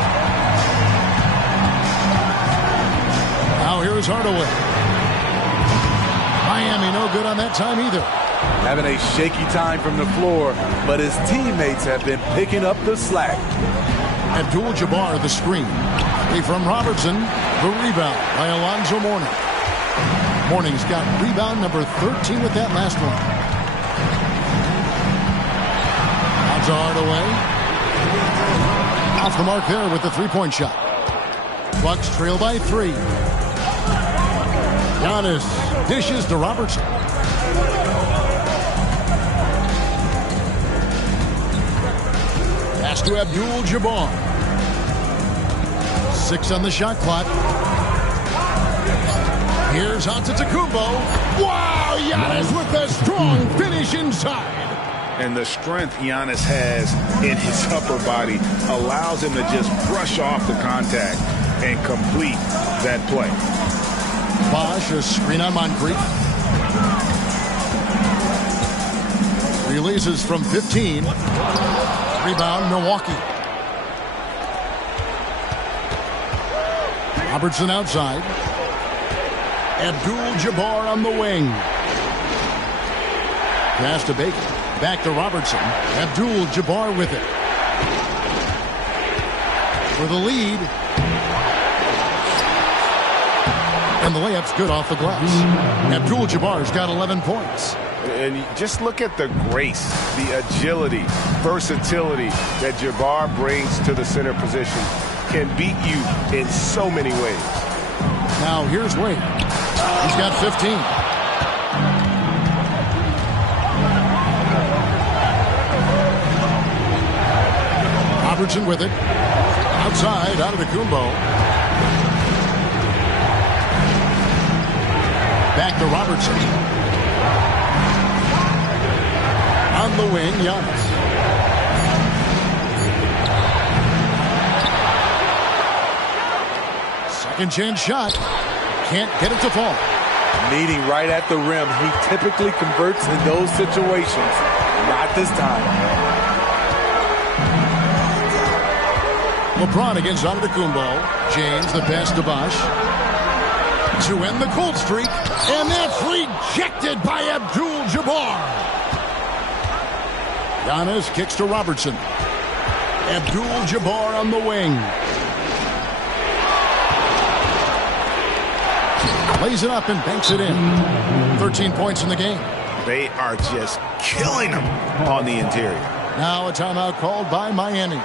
Now here's Hardaway. Miami no good on that time either. Having a shaky time from the floor, but his teammates have been picking up the slack. Abdul-Jabbar the screen. From Robertson, the rebound by Alonzo Mourning. Mourning's got rebound number 13 with that last one. Out to Hardaway. Off the mark there with the three-point shot. Bucks trail by 3. Giannis dishes to Robertson. Pass to Abdul-Jabbar. 6 on the shot clock. Here's Antetokounmpo. Wow, Giannis with a strong finish inside. And the strength Giannis has in his upper body allows him to just brush off the contact and complete that play. Bosh, a screen on Moncrief. Releases from 15. Rebound, Milwaukee. Robertson outside. Abdul-Jabbar on the wing. Pass to Baker. Back to Robertson. Abdul-Jabbar with it. For the lead. And the layup's good off the glass. Abdul-Jabbar's got 11 points. And just look at the grace, the agility, versatility that Jabbar brings to the center position. Can beat you in so many ways. Now here's Wade. He's got 15. Robertson with it. Outside, Antetokounmpo. Back to Robertson. On the wing, Giannis. Second chance shot. Can't get it to fall. Meeting right at the rim. He typically converts in those situations. Not this time. LeBron against Antetokounmpo. James, the pass to Bosh. To end the cold streak. And that's rejected by Abdul-Jabbar. Giannis kicks to Robertson. Abdul-Jabbar on the wing. Lays it up and banks it in. 13 points in the game. They are just killing them on the interior. Now a timeout called by Miami.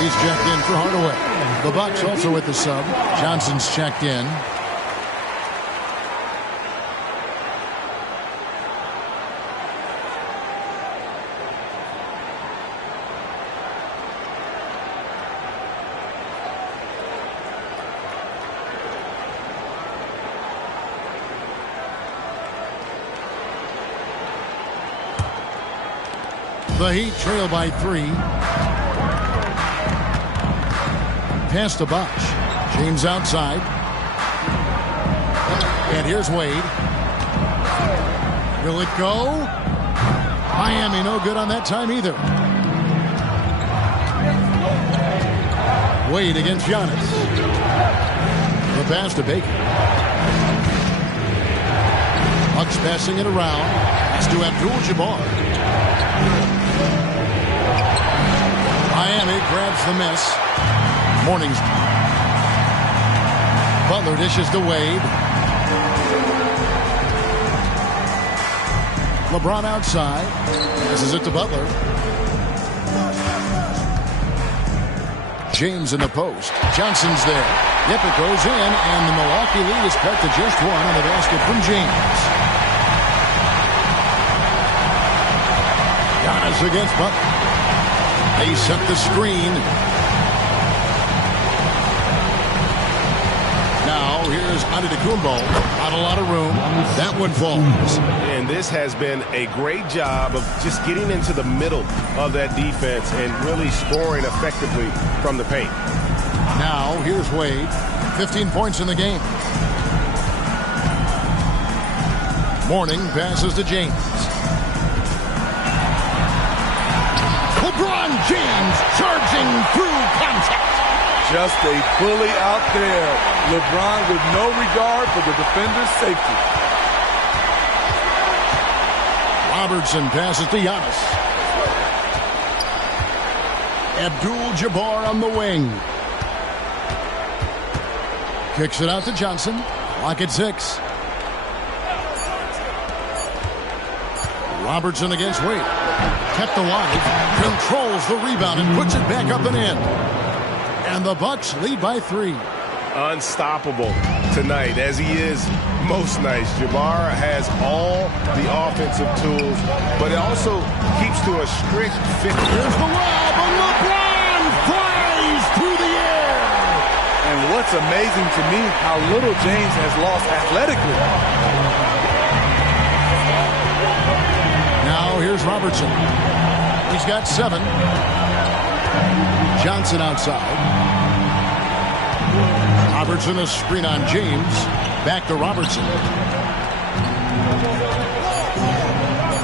He's checked in for Hardaway. The Bucks also with the sub. Johnson's checked in. The Heat trail by 3. Pass to Bosh. James outside. And here's Wade. Will it go? Miami no good on that time either. Wade against Giannis. The pass to Baker. Bucks passing it around. Pass to Abdul-Jabbar. Miami grabs the miss. Morning's. Butler dishes to Wade. LeBron outside. This is it to Butler. James in the post. Johnson's there. Yep, it goes in, and the Milwaukee lead is cut to just 1 on the basket from James. Giannis against Butler. They set the screen. Now here's Antetokounmpo. Not a lot of room. That one falls. And this has been a great job of just getting into the middle of that defense and really scoring effectively from the paint. Now here's Wade. 15 points in the game. Morning passes to James. LeBron James charging through contact. Just a bully out there. LeBron with no regard for the defender's safety. Robertson passes to Giannis. Abdul-Jabbar on the wing. Kicks it out to Johnson. Clock at 6. Robertson against Wade. Kept alive. Controls the rebound and puts it back up and in. And the Bucks lead by 3. Unstoppable tonight, as he is most nights. Jabbar has all the offensive tools, but it also keeps to a strict fit. Here's the lob, and LeBron flies through the air. And what's amazing to me, how little James has lost athletically. Now here's Robertson. He's got 7. Johnson outside. Robertson a screen on James. Back to Robertson.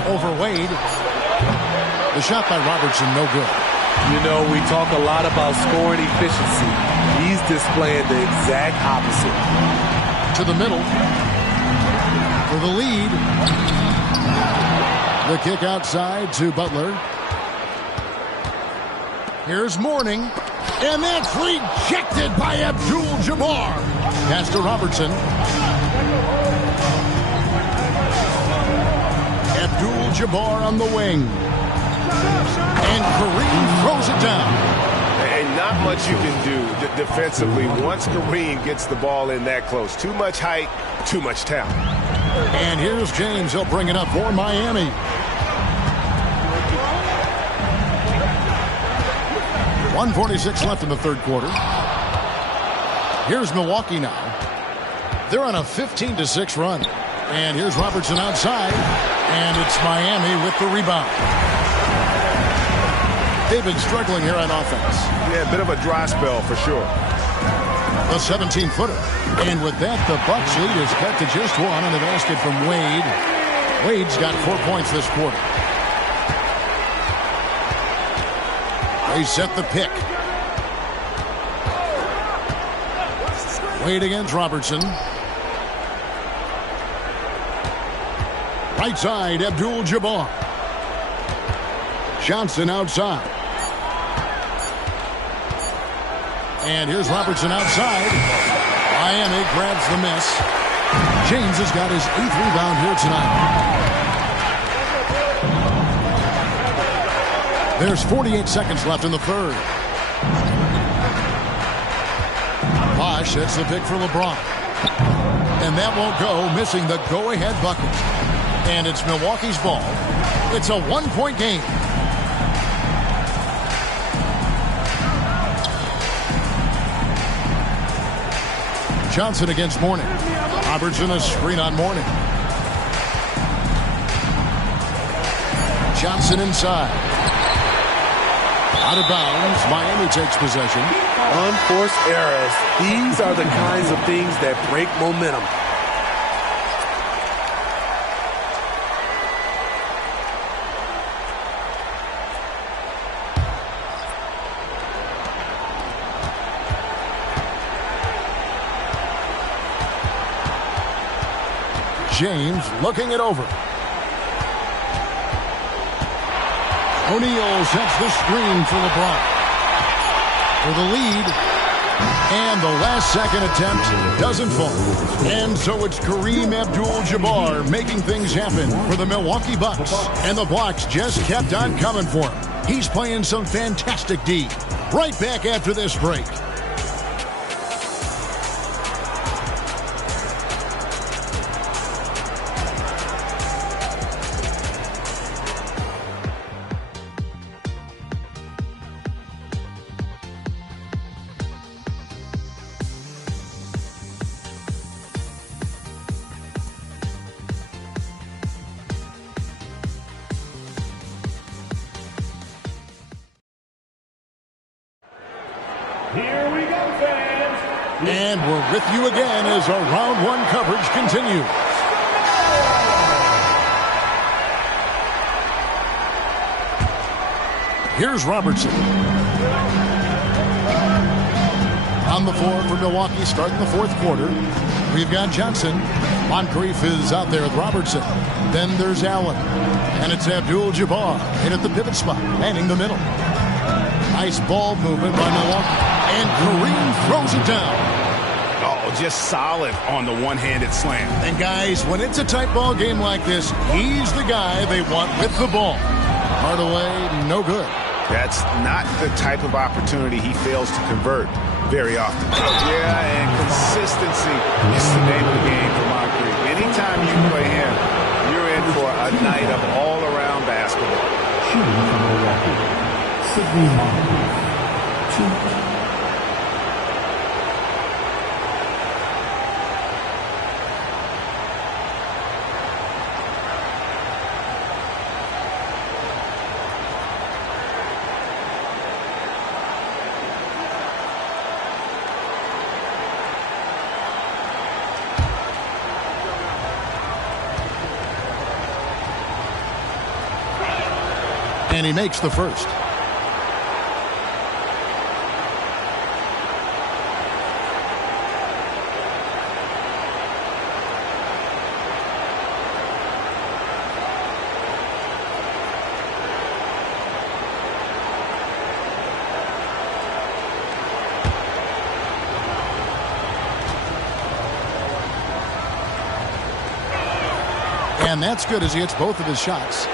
Over Wade. The shot by Robertson, no good. You know, we talk a lot about scoring efficiency. He's displaying the exact opposite. To the middle. For the lead. The kick outside to Butler. Here's Morning. And that's rejected by Abdul-Jabbar. Pass to Robertson. Abdul-Jabbar on the wing. And Kareem throws it down. And not much you can do defensively once Kareem gets the ball in that close. Too much height, too much talent. And here's James. He'll bring it up for Miami. .146 left in the third quarter. Here's Milwaukee now. They're on a 15-6 run. And here's Robertson outside. And it's Miami with the rebound. They've been struggling here on offense. Yeah, a bit of a dry spell for sure. A 17-footer. And with that, the Bucks lead is cut to just one on the basket from Wade. Wade's got 4 points this quarter. They set the pick. Wade against Robertson. Right side, Abdul-Jabbar. Johnson outside. And here's Robertson outside. Miami grabs the miss. James has got his 8th rebound here tonight. There's 48 seconds left in the third. Bosh sets the pick for LeBron. And that won't go, missing the go-ahead bucket. And it's Milwaukee's ball. It's a 1-point game. Johnson against Mourning. Robertson a screen on Mourning. Johnson inside. Out of bounds. Miami takes possession. Unforced errors. These are the kinds of things that break momentum. James looking it over. O'Neal sets the screen for LeBron. For the lead. And the last second attempt doesn't fall. And so it's Kareem Abdul-Jabbar making things happen for the Milwaukee Bucks. And the blocks just kept on coming for him. He's playing some fantastic D. Right back after this break. Here we go, fans. And we're with you again as our round one coverage continues. Here's Robertson. On the floor for Milwaukee starting the fourth quarter. We've got Johnson. Moncrief is out there with Robertson. Then there's Allen. And it's Abdul-Jabbar in at the pivot spot, manning the middle. Nice ball movement by Milwaukee. And Kareem throws it down. Oh, just solid on the one-handed slam. And guys, when it's a tight ball game like this, he's the guy they want with the ball. Hardaway, no good. That's not the type of opportunity he fails to convert very often. Yeah, and consistency is the name of the game for Moncrief. Anytime you play him, you're in for a night of all-around basketball. Shooting from Milwaukee, Sidney Moncrief. 2. And he makes the first. And that's good as he hits both of his shots.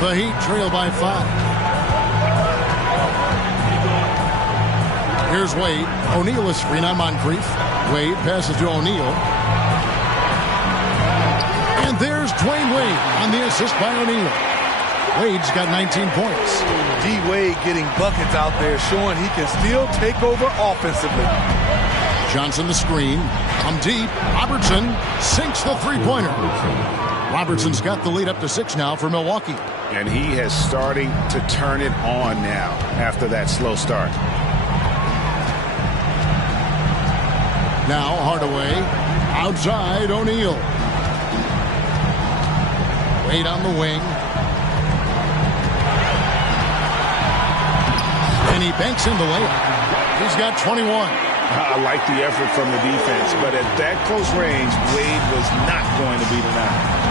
The Heat trail by 5. Here's Wade. O'Neal is screen on Moncrief. Wade passes to O'Neal. And there's Dwayne Wade on the assist by O'Neal. Wade's got 19 points. D-Wade getting buckets out there, showing he can still take over offensively. Johnson the screen. From deep. Robertson sinks the three-pointer. Robertson's got the lead up to 6 now for Milwaukee. And he is starting to turn it on now after that slow start. Now Hardaway. Outside O'Neal. Wade on the wing. And he banks in the layup. He's got 21. I like the effort from the defense, but at that close range, Wade was not going to be denied.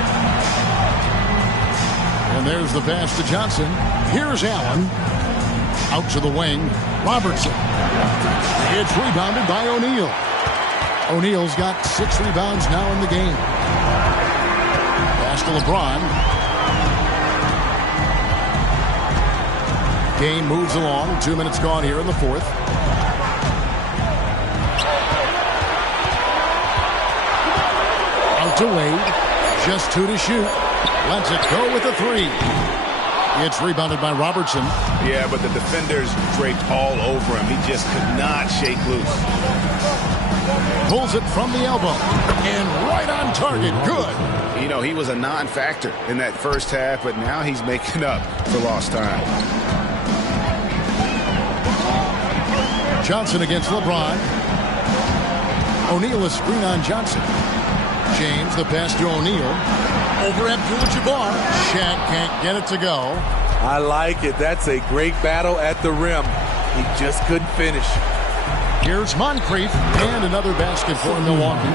And there's the pass to Johnson. Here's Allen. Out to the wing. Robertson. It's rebounded by O'Neal. O'Neal's got 6 rebounds now in the game. Pass to LeBron. Game moves along. 2 minutes gone here in the fourth. Out to Wade. Just 2 to shoot. Lets it go with a 3. It's rebounded by Robertson. Yeah, but the defenders draped all over him. He just could not shake loose. Pulls it from the elbow. And right on target. Good. You know, he was a non-factor in that first half, but now he's making up for lost time. Johnson against LeBron. O'Neal is screen on Johnson. James, the pass to O'Neal. Over Abdul-Jabbar. Shaq can't get it to go. I like it. That's a great battle at the rim. He just couldn't finish. Here's Moncrief. And another basket for Milwaukee.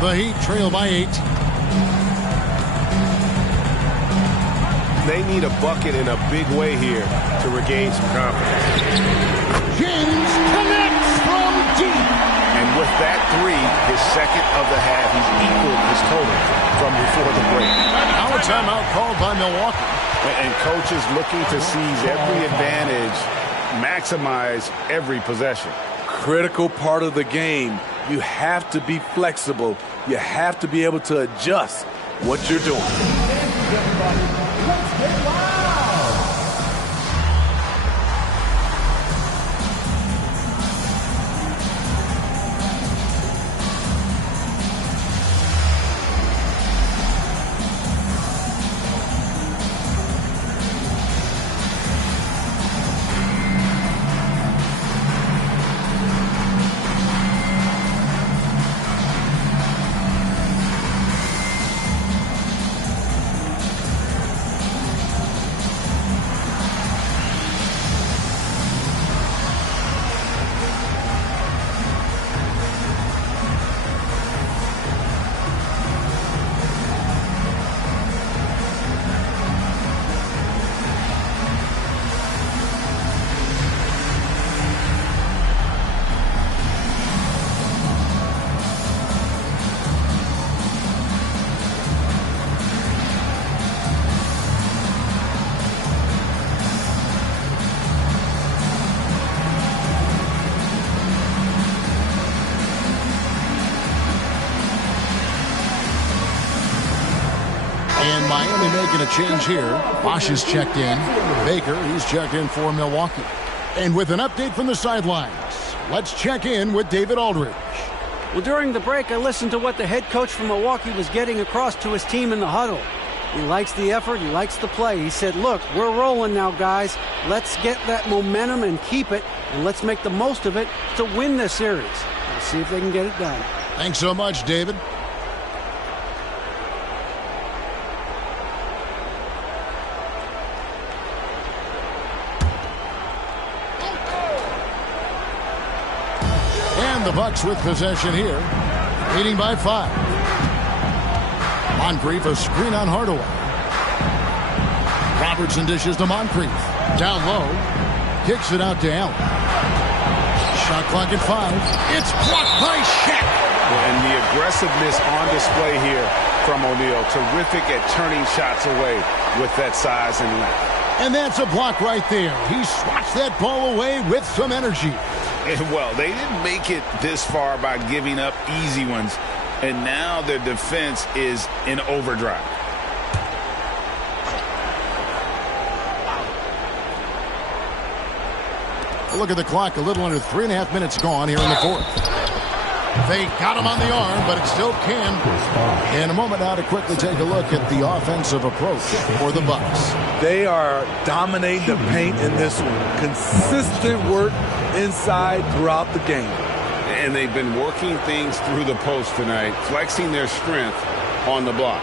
The Heat trail by 8. They need a bucket in a big way here to regain some confidence. James connects from deep. And with that 3, his second of the half, he's equaled his total from before the break. Now a timeout called by Milwaukee. And coaches looking to seize every advantage, maximize every possession. Critical part of the game. You have to be flexible. You have to be able to adjust what you're doing. Let's get loud. And Miami making a change here. Bosch is checked in. Baker, he's checked in for Milwaukee. And with an update from the sidelines, let's check in with David Aldridge. Well, during the break, I listened to what the head coach from Milwaukee was getting across to his team in the huddle. He likes the effort. He likes the play. He said, look, we're rolling now, guys. Let's get that momentum and keep it, and let's make the most of it to win this series. Let's see if they can get it done. Thanks so much, David. And the Bucks with possession here, leading by 5. Moncrief, a screen on Hardaway. Robertson dishes to Moncrief. Down low. Kicks it out to Allen. Shot clock at 5. It's blocked by Shaq. And the aggressiveness on display here from O'Neal. Terrific at turning shots away with that size and length. And that's a block right there. He swats that ball away with some energy. And well, they didn't make it this far by giving up easy ones. And now their defense is in overdrive. Look at the clock. A little under 3.5 minutes gone here in the fourth. They got him on the arm, but it still can. In a moment now to quickly take a look at the offensive approach for the Bucks. They are dominating the paint in this one. Consistent work inside throughout the game. And they've been working things through the post tonight, flexing their strength on the block.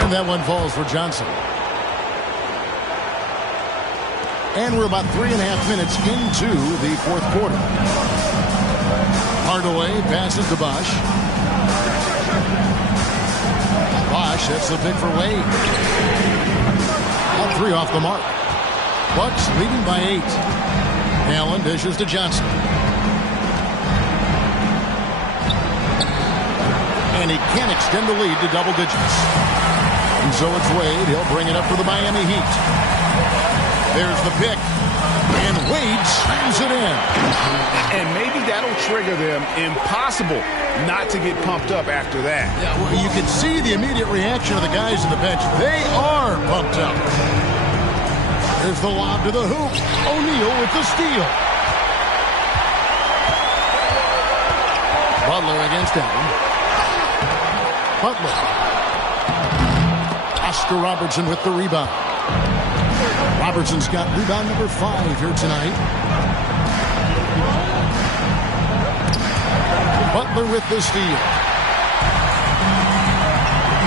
And that one falls for Johnson. And we're about 3.5 minutes into the fourth quarter. Hardaway passes to Bosh. Bosh, that's the pick for Wade. Got 3 off the mark. Bucks leading by 8. Allen dishes to Johnson. And he can't extend the lead to double digits. And so it's Wade. He'll bring it up for the Miami Heat. There's the pick. And Wade slams it in. And maybe that'll trigger them. Impossible not to get pumped up after that. Yeah, well, you can see the immediate reaction of the guys on the bench. They are pumped up. There's the lob to the hoop. O'Neal with the steal. Butler against Allen. Butler. Oscar Robertson with the rebound. Robertson's got rebound number 5 here tonight. Butler with the steal.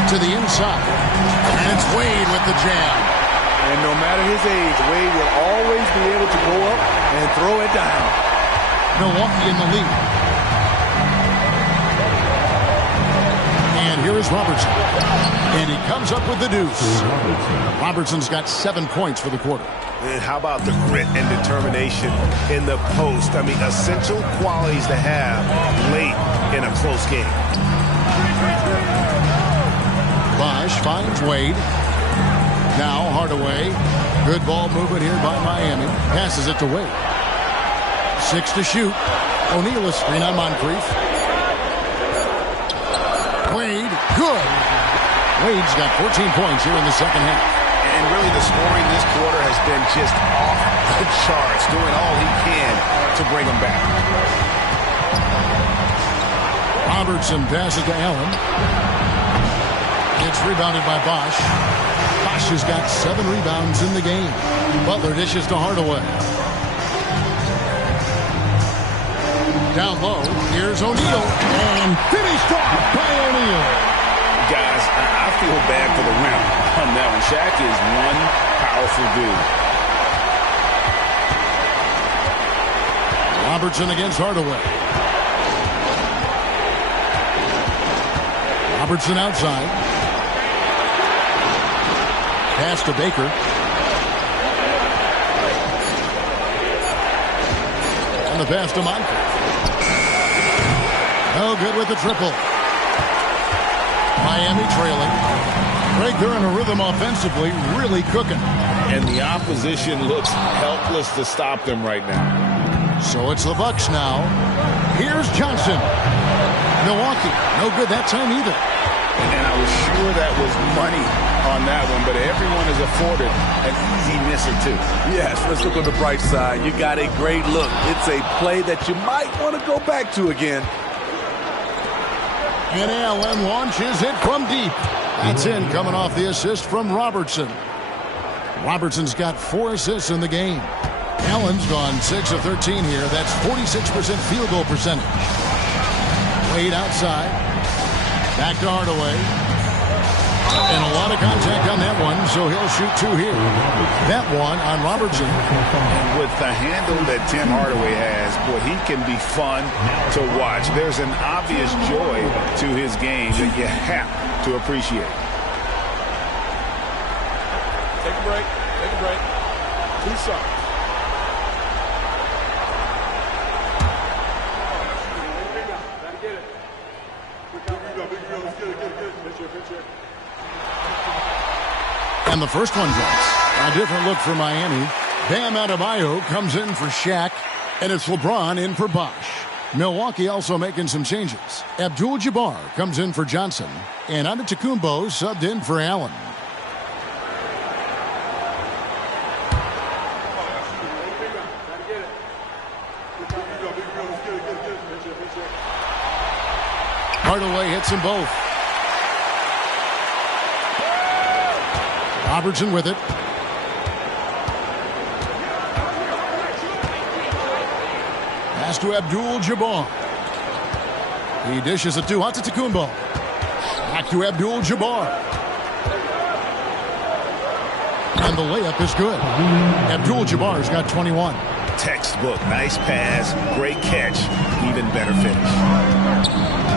To the inside. And it's Wade with the jam. And no matter his age, Wade will always be able to go up and throw it down. Milwaukee in the lead. And here is Robertson. And he comes up with the deuce. Robertson's got 7 points for the quarter. And how about the grit and determination in the post? I mean, essential qualities to have late in a close game. Bosh finds Wade. Now Hardaway. Good ball movement here by Miami. Passes it to Wade. 6 to shoot. O'Neal a screen on Moncrief. Wade, good. Wade's got 14 points here in the second half. And really the scoring this quarter has been just off the charts, doing all he can to bring them back. Robertson passes to Allen. It's rebounded by Bosh. Bosh has got 7 rebounds in the game. Butler dishes to Hardaway. Down low, here's O'Neal. And finished off by O'Neal. Guys, I feel bad for the rim on that one. Shaq is one powerful dude. Robertson against Hardaway. Robertson outside. Pass to Baker. And the pass to Moncrief. No good with the triple. Miami trailing. Greg, they're in a rhythm offensively, really cooking. And the opposition looks helpless to stop them right now. So it's the Bucks now. Here's Johnson. Milwaukee, no good that time either. And I was sure that was money on that one, but everyone is afforded an easy misser too. Yes, let's look on the bright side. You got a great look. It's a play that you might want to go back to again. And Allen launches it from deep. That's in, coming off the assist from Robertson. Robertson's got 4 assists in the game. Allen's gone 6 of 13 here. That's 46% field goal percentage. Wade outside. Back to Hardaway. And a lot of contact on that one, so he'll shoot 2 here. That one on Robertson. And with the handle that Tim Hardaway has, boy, he can be fun to watch. There's an obvious joy to his game that you have to appreciate. Take a break. Take a break. 2 shots. And the first one drops. A different look for Miami. Bam Adebayo comes in for Shaq, and it's LeBron in for Bosh. Milwaukee also making some changes. Abdul-Jabbar comes in for Johnson, and Antetokounmpo subbed in for Allen. Hardaway hits them both. Robertson with it. Pass to Abdul-Jabbar. He dishes it to Antetokounmpo. Back to Abdul-Jabbar. And the layup is good. Abdul-Jabbar's got 21. Textbook. Nice pass. Great catch. Even better finish.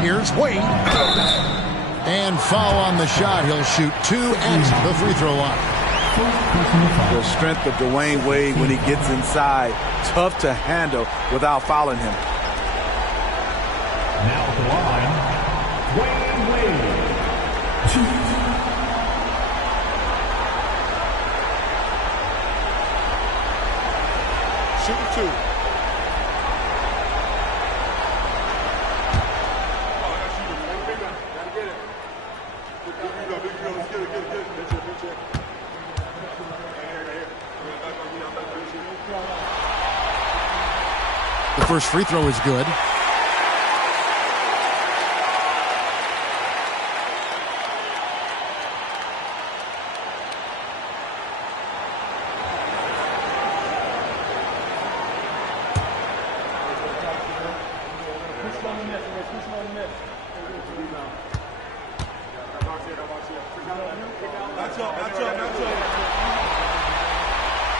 Here's Wade. And foul on the shot. He'll shoot 2 at the free throw line. The strength of Dwayne Wade when he gets inside. Tough to handle without fouling him. Now at the line, Dwayne Wade. Shoot 2. The first free throw is good.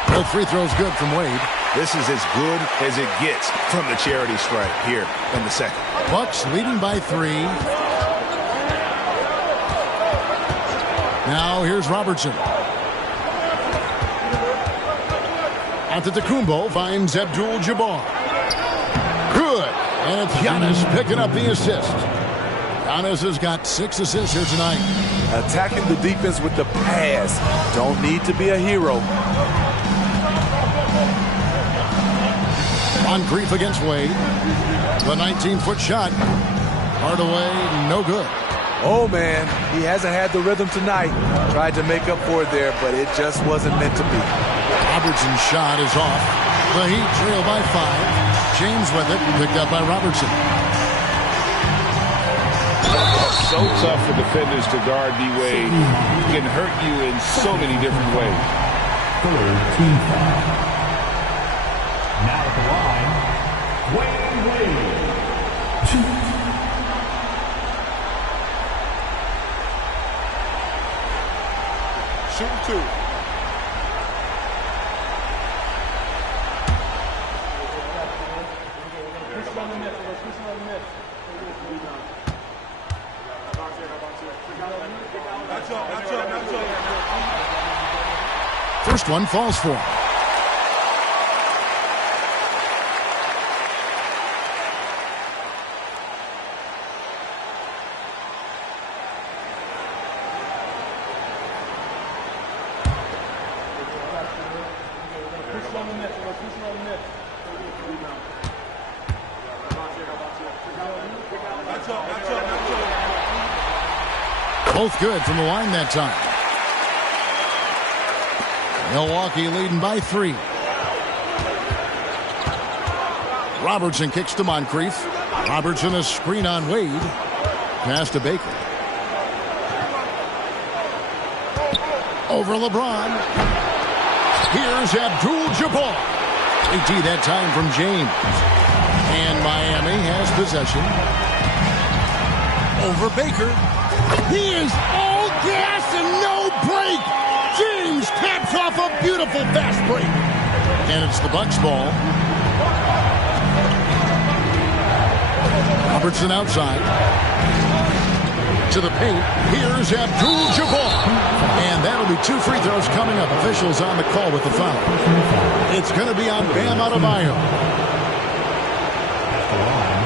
Both free throws good from Wade. This is as good as it gets from the charity stripe here in the second. Bucks leading by 3. Now here's Robertson. Antetokounmpo finds Abdul-Jabbar. Good. And it's Giannis picking up the assist. Giannis has got 6 assists here tonight. Attacking the defense with the pass. Don't need to be a hero. Moncrief against Wade. The 19-foot shot. Hardaway, no good. Oh, man, he hasn't had the rhythm tonight. Tried to make up for it there, but it just wasn't meant to be. Robertson's shot is off. The Heat trail by 5. James with it, picked up by Robertson. So tough for defenders to guard D-Wade. Can hurt you in so many different ways. Third team foul. Now at the line, Dwayne Wade. Shoot 2. First one falls for him. Both good from the line that time. Milwaukee leading by 3. Robertson kicks to Moncrief. Robertson a screen on Wade. Pass to Baker. Over LeBron. Here's Abdul-Jabbar. AT that time from James. And Miami has possession. Over Baker. He is all gas and no break. James caps off a beautiful fast break. And it's the Bucks ball. Robertson outside. To the paint. Here's Abdul-Jabbar. And that'll be 2 free throws coming up. Officials on the call with the foul. It's going to be on Bam Adebayo. At the line,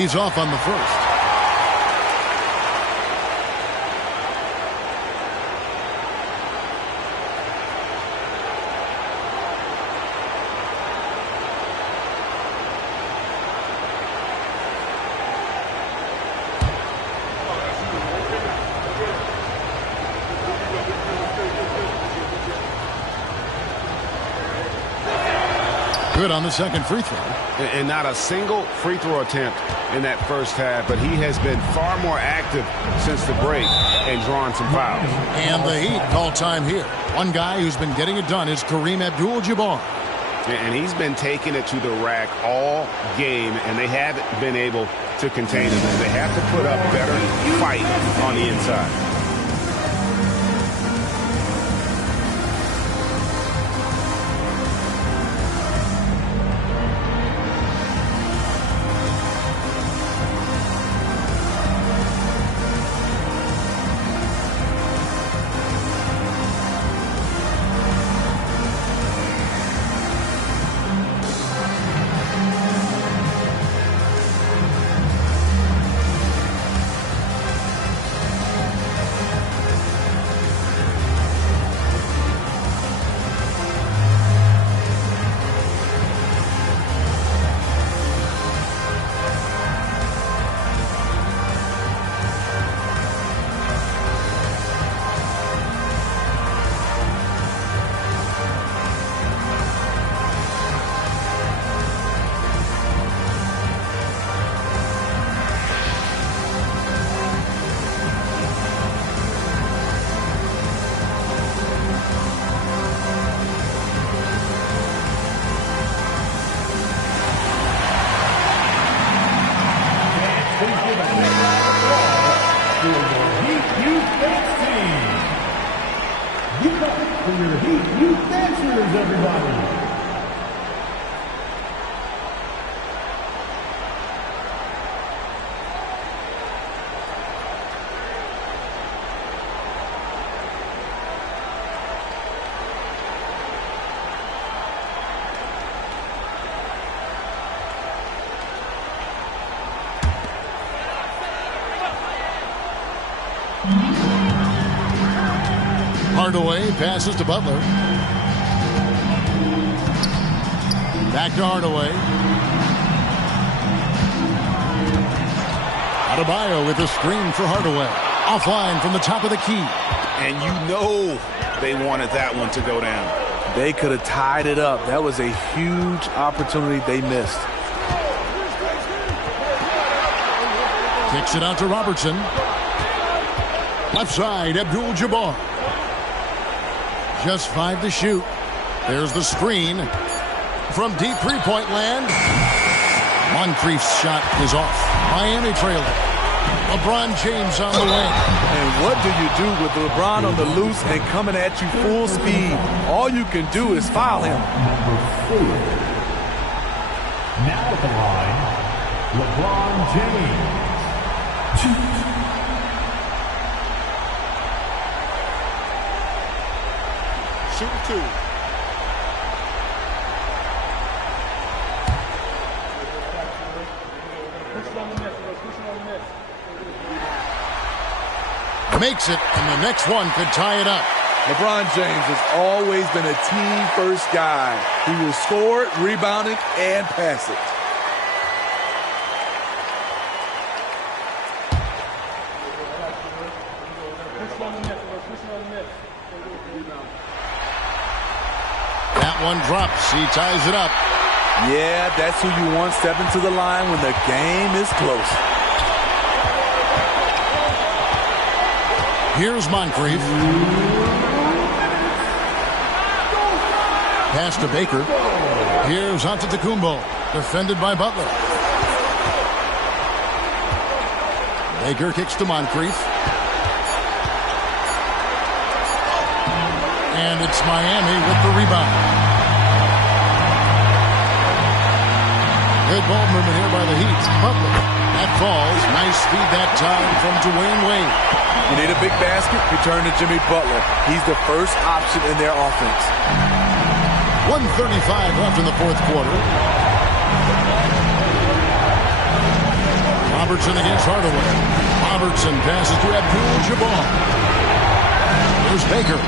He's off on the first. Good on the second free throw. And not a single free throw attempt in that first half, but he has been far more active since the break and drawn some fouls. And the Heat call time here. One guy who's been getting it done is Kareem Abdul-Jabbar. And he's been taking it to the rack all game, and they haven't been able to contain him. They have to put up better fight on the inside. Hardaway passes to Butler. Back to Hardaway. Adebayo with a screen for Hardaway. Offline from the top of the key. And you know they wanted that one to go down. They could have tied it up. That was a huge opportunity they missed. Kicks it out to Robertson. Left side, Abdul-Jabbar. Just 5 to shoot. There's the screen from deep three-point land. Moncrief's shot is off. Miami trailing. LeBron James on the wing. And what do you do with LeBron on the loose and coming at you full speed? All you can do is foul him. Number 4. Now at the line, LeBron James. Shooting 2. Makes it, and the next one could tie it up. LeBron James has always been a team-first guy. He will score it, rebound it, and pass it. That one drops. He ties it up. Yeah, that's who you want stepping to the line when the game is close. Here's Moncrief. Pass to Baker. Here's Antetokounmpo. Defended by Butler. Baker kicks to Moncrief. And it's Miami with the rebound. Good ball movement here by the Heat. Butler. That falls. Nice speed that time from Dwayne Wade. You need a big basket, return to Jimmy Butler. He's the first option in their offense. 1:35 left in the fourth quarter. Robertson against Hardaway. Robertson passes to Abdul-Jabbar. Here's Baker.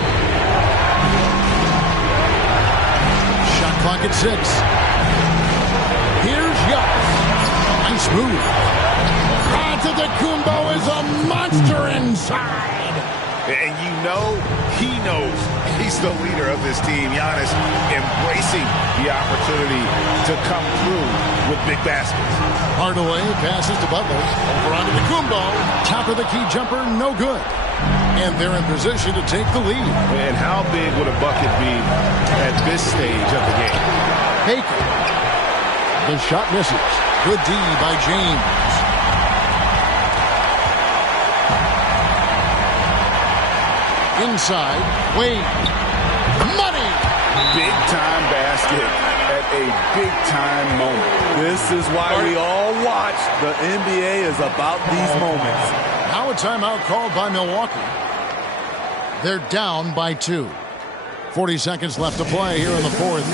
Shot clock at 6. Here's Giannis. Nice move. Antetokounmpo is a monster inside. And you know he knows he's the leader of this team. Giannis embracing the opportunity to come through with big baskets. Hardaway passes to Butler. Over onto Antetokounmpo. Top of the key jumper, no good. And they're in position to take the lead. And how big would a bucket be at this stage of the game? Baker. The shot misses. Good D by James. Inside, Wade. Money! Big-time basket at a big-time moment. This is why we all watch. The NBA is about these moments. Now a timeout called by Milwaukee. They're down by 2. 40 seconds left to play here in the fourth.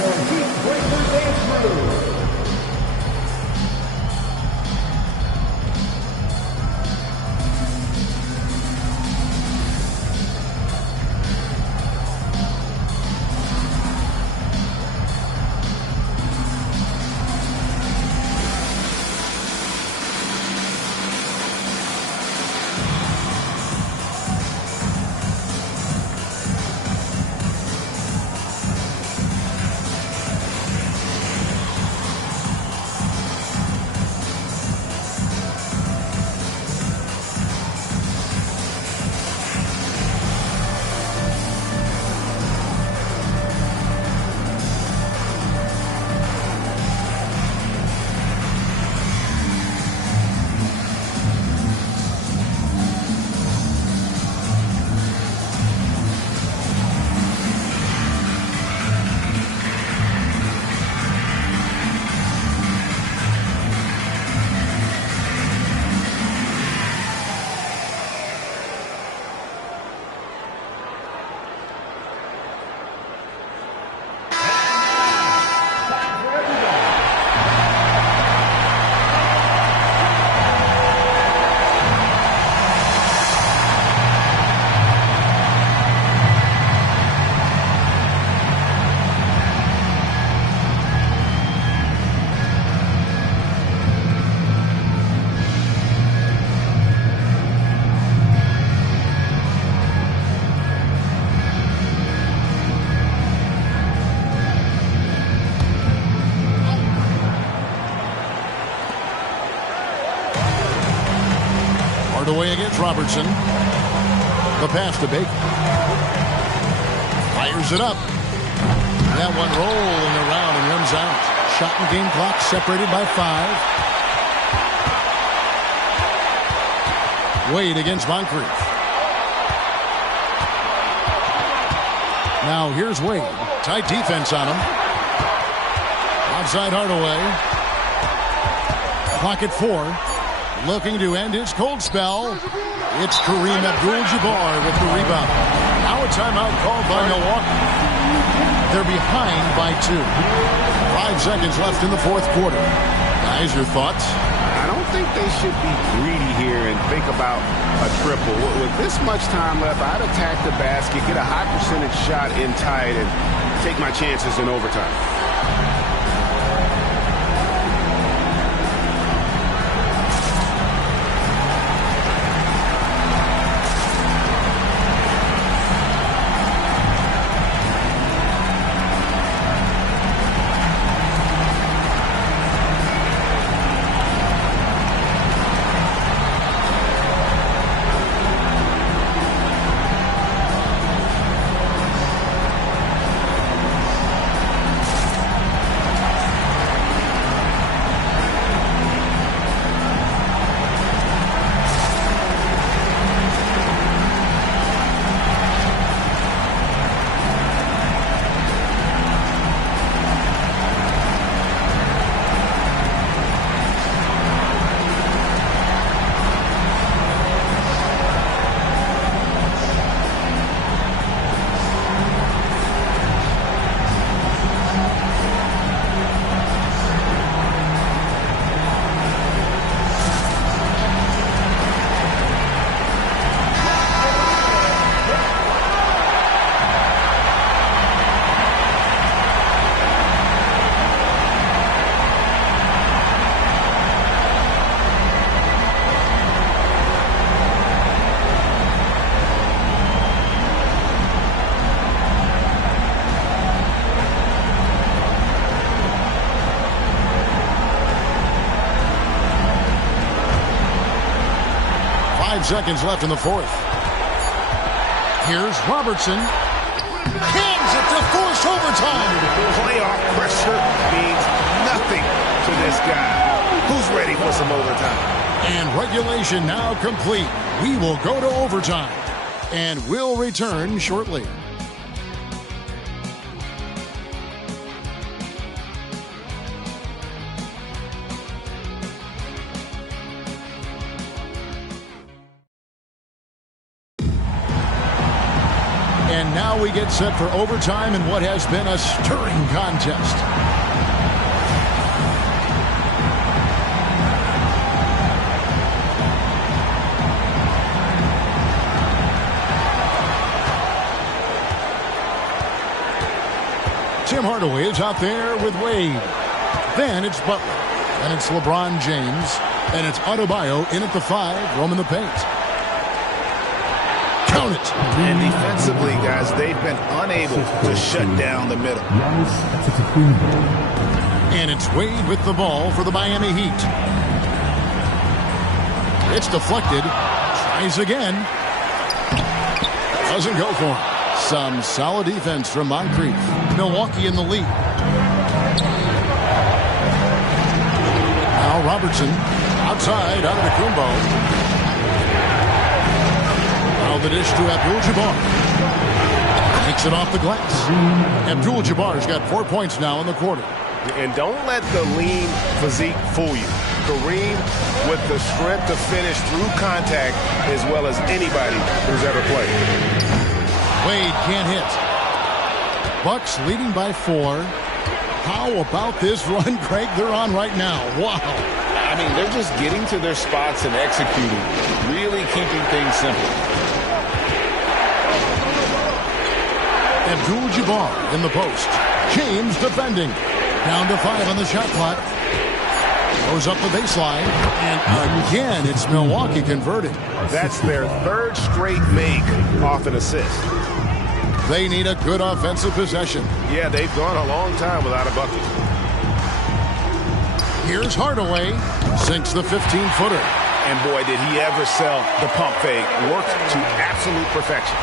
Away against Robertson. The pass to Baker. Fires it up. That one rolling around and runs out. Shot and game clock separated by 5. Wade against Moncrief. Now here's Wade. Tight defense on him. Outside Hardaway. Clock at 4. Looking to end his cold spell. It's Kareem Abdul-Jabbar with the rebound. Now a timeout called by Milwaukee. They're behind by 2. 5 seconds left in the fourth quarter. Guys, your thoughts? I don't think they should be greedy here and think about a triple. With this much time left, I'd attack the basket, get a high percentage shot in tight, and take my chances in overtime. 5 seconds left in the fourth. Here's Robertson. Hands it to force overtime. Playoff pressure means nothing to this guy. Who's ready for some overtime? And regulation now complete. We will go to overtime. And we'll return shortly. And now we get set for overtime in what has been a stirring contest. Tim Hardaway is out there with Wade. Then it's Butler. Then it's LeBron James. And it's Adebayo in at the 5, roaming the paint. Count it. And defensively, guys, they've been unable to shut down the middle. And it's Wade with the ball for the Miami Heat. It's deflected. Tries again. Doesn't go for him. Some solid defense from Moncrief. Milwaukee in the lead. Now Robertson outside out of the Kumbo. Now the dish to Abdul-Jabbar. Takes it off the glass. Abdul-Jabbar's got 4 points now in the quarter. And don't let the lean physique fool you. Kareem with the strength to finish through contact as well as anybody who's ever played. Wade can't hit. Bucks leading by 4. How about this run, Craig, they're on right now? Wow. I mean, they're just getting to their spots and executing, really keeping things simple. Abdul-Jabbar in the post. James defending. Down to 5 on the shot clock. Goes up the baseline. And again, it's Milwaukee converted. That's their 3rd straight make off an assist. They need a good offensive possession. Yeah, they've gone a long time without a bucket. Here's Hardaway. Sinks the 15-footer. And boy, did he ever sell the pump fake. Worked to absolute perfection.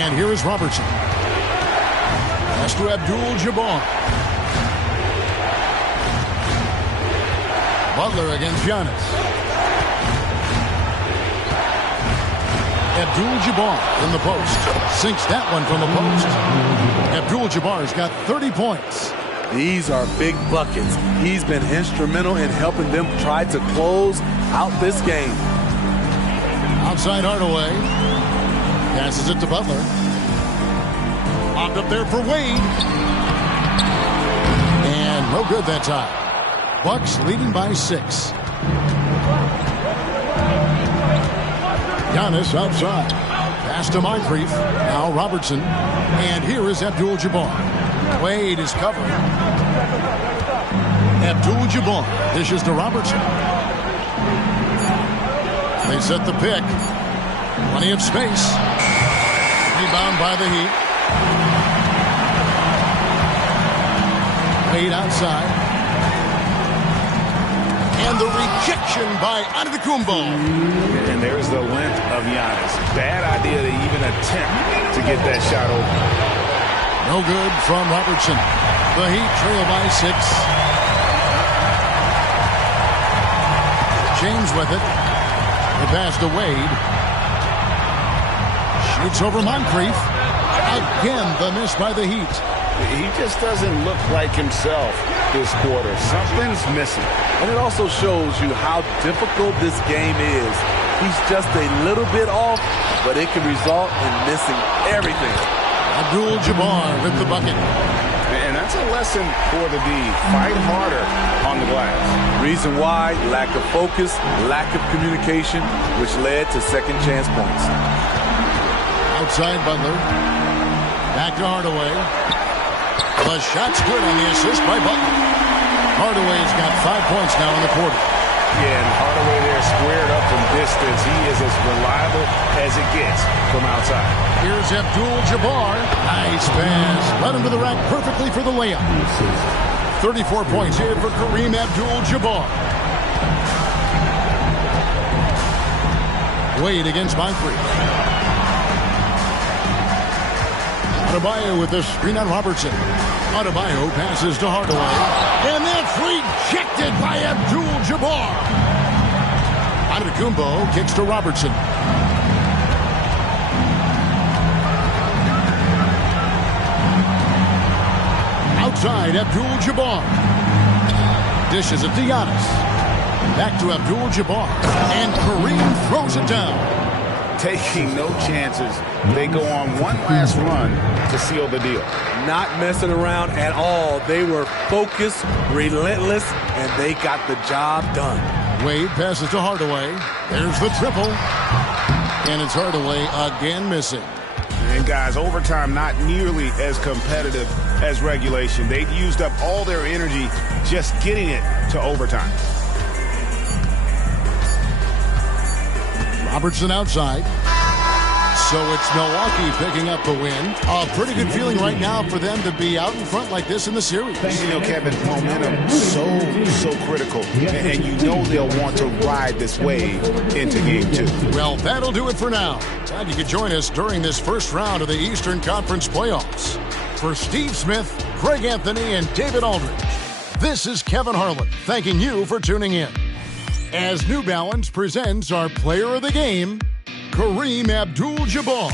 And here is Robertson. Pass to Abdul-Jabbar. Butler against Giannis. Abdul-Jabbar in the post. Sinks that one from the post. Abdul-Jabbar's got 30 points. These are big buckets. He's been instrumental in helping them try to close out this game. Outside Hardaway. Passes it to Butler. Popped up there for Wade. And no good that time. Bucks leading by 6. Giannis outside. Pass to Moncrief. Now Robertson. And here is Abdul-Jabbar. Wade is covering. Abdul-Jabbar dishes to Robertson. They set the pick. Plenty of space. Rebound by the Heat. Wade outside. And the rejection by Antetokounmpo. And there's the length of Giannis. Bad idea to even attempt to get that shot over. No good from Robertson. The Heat trail by 6. James with it. The pass to Wade. Shoots over Moncrief. Again, the miss by the Heat. He just doesn't look like himself this quarter. Something's missing. And it also shows you how difficult this game is. He's just a little bit off, but it can result in missing everything. Abdul-Jabbar with the bucket. And that's a lesson for the D. Fight harder on the glass. Reason why, lack of focus, lack of communication, which led to second chance points. Outside Butler. Back to Hardaway. The shot's good on the assist by Butler. Hardaway's got 5 points now in the quarter. Yeah, and Hardaway there squared up from distance. He is as reliable as it gets from outside. Here's Abdul-Jabbar. Nice pass. Led him to the rack perfectly for the layup. 34 points here for Kareem Abdul-Jabbar. Wade against Moncrief. Adebayo with the screen on Robertson. Adebayo passes to Hardaway. And that's rejected by Abdul-Jabbar. Antetokounmpo kicks to Robertson. Outside, Abdul-Jabbar. Dishes it to Giannis. Back to Abdul-Jabbar. And Kareem throws it down. Taking no chances. They go on one last run to seal the deal. Not messing around at all. They were focused, relentless, and they got the job done. Wade passes to Hardaway. There's the triple. And it's Hardaway again missing. And guys, overtime not nearly as competitive as regulation. They'd used up all their energy just getting it to overtime. Robertson outside. So it's Milwaukee picking up the win. A pretty good feeling right now for them to be out in front like this in the series. You know, Kevin, momentum so critical. And you know they'll want to ride this wave into game 2. Well, that'll do it for now. Glad you could join us during this first round of the Eastern Conference playoffs. For Steve Smith, Greg Anthony, and David Aldridge, this is Kevin Harlan thanking you for tuning in. As New Balance presents our player of the game, Kareem Abdul-Jabbar.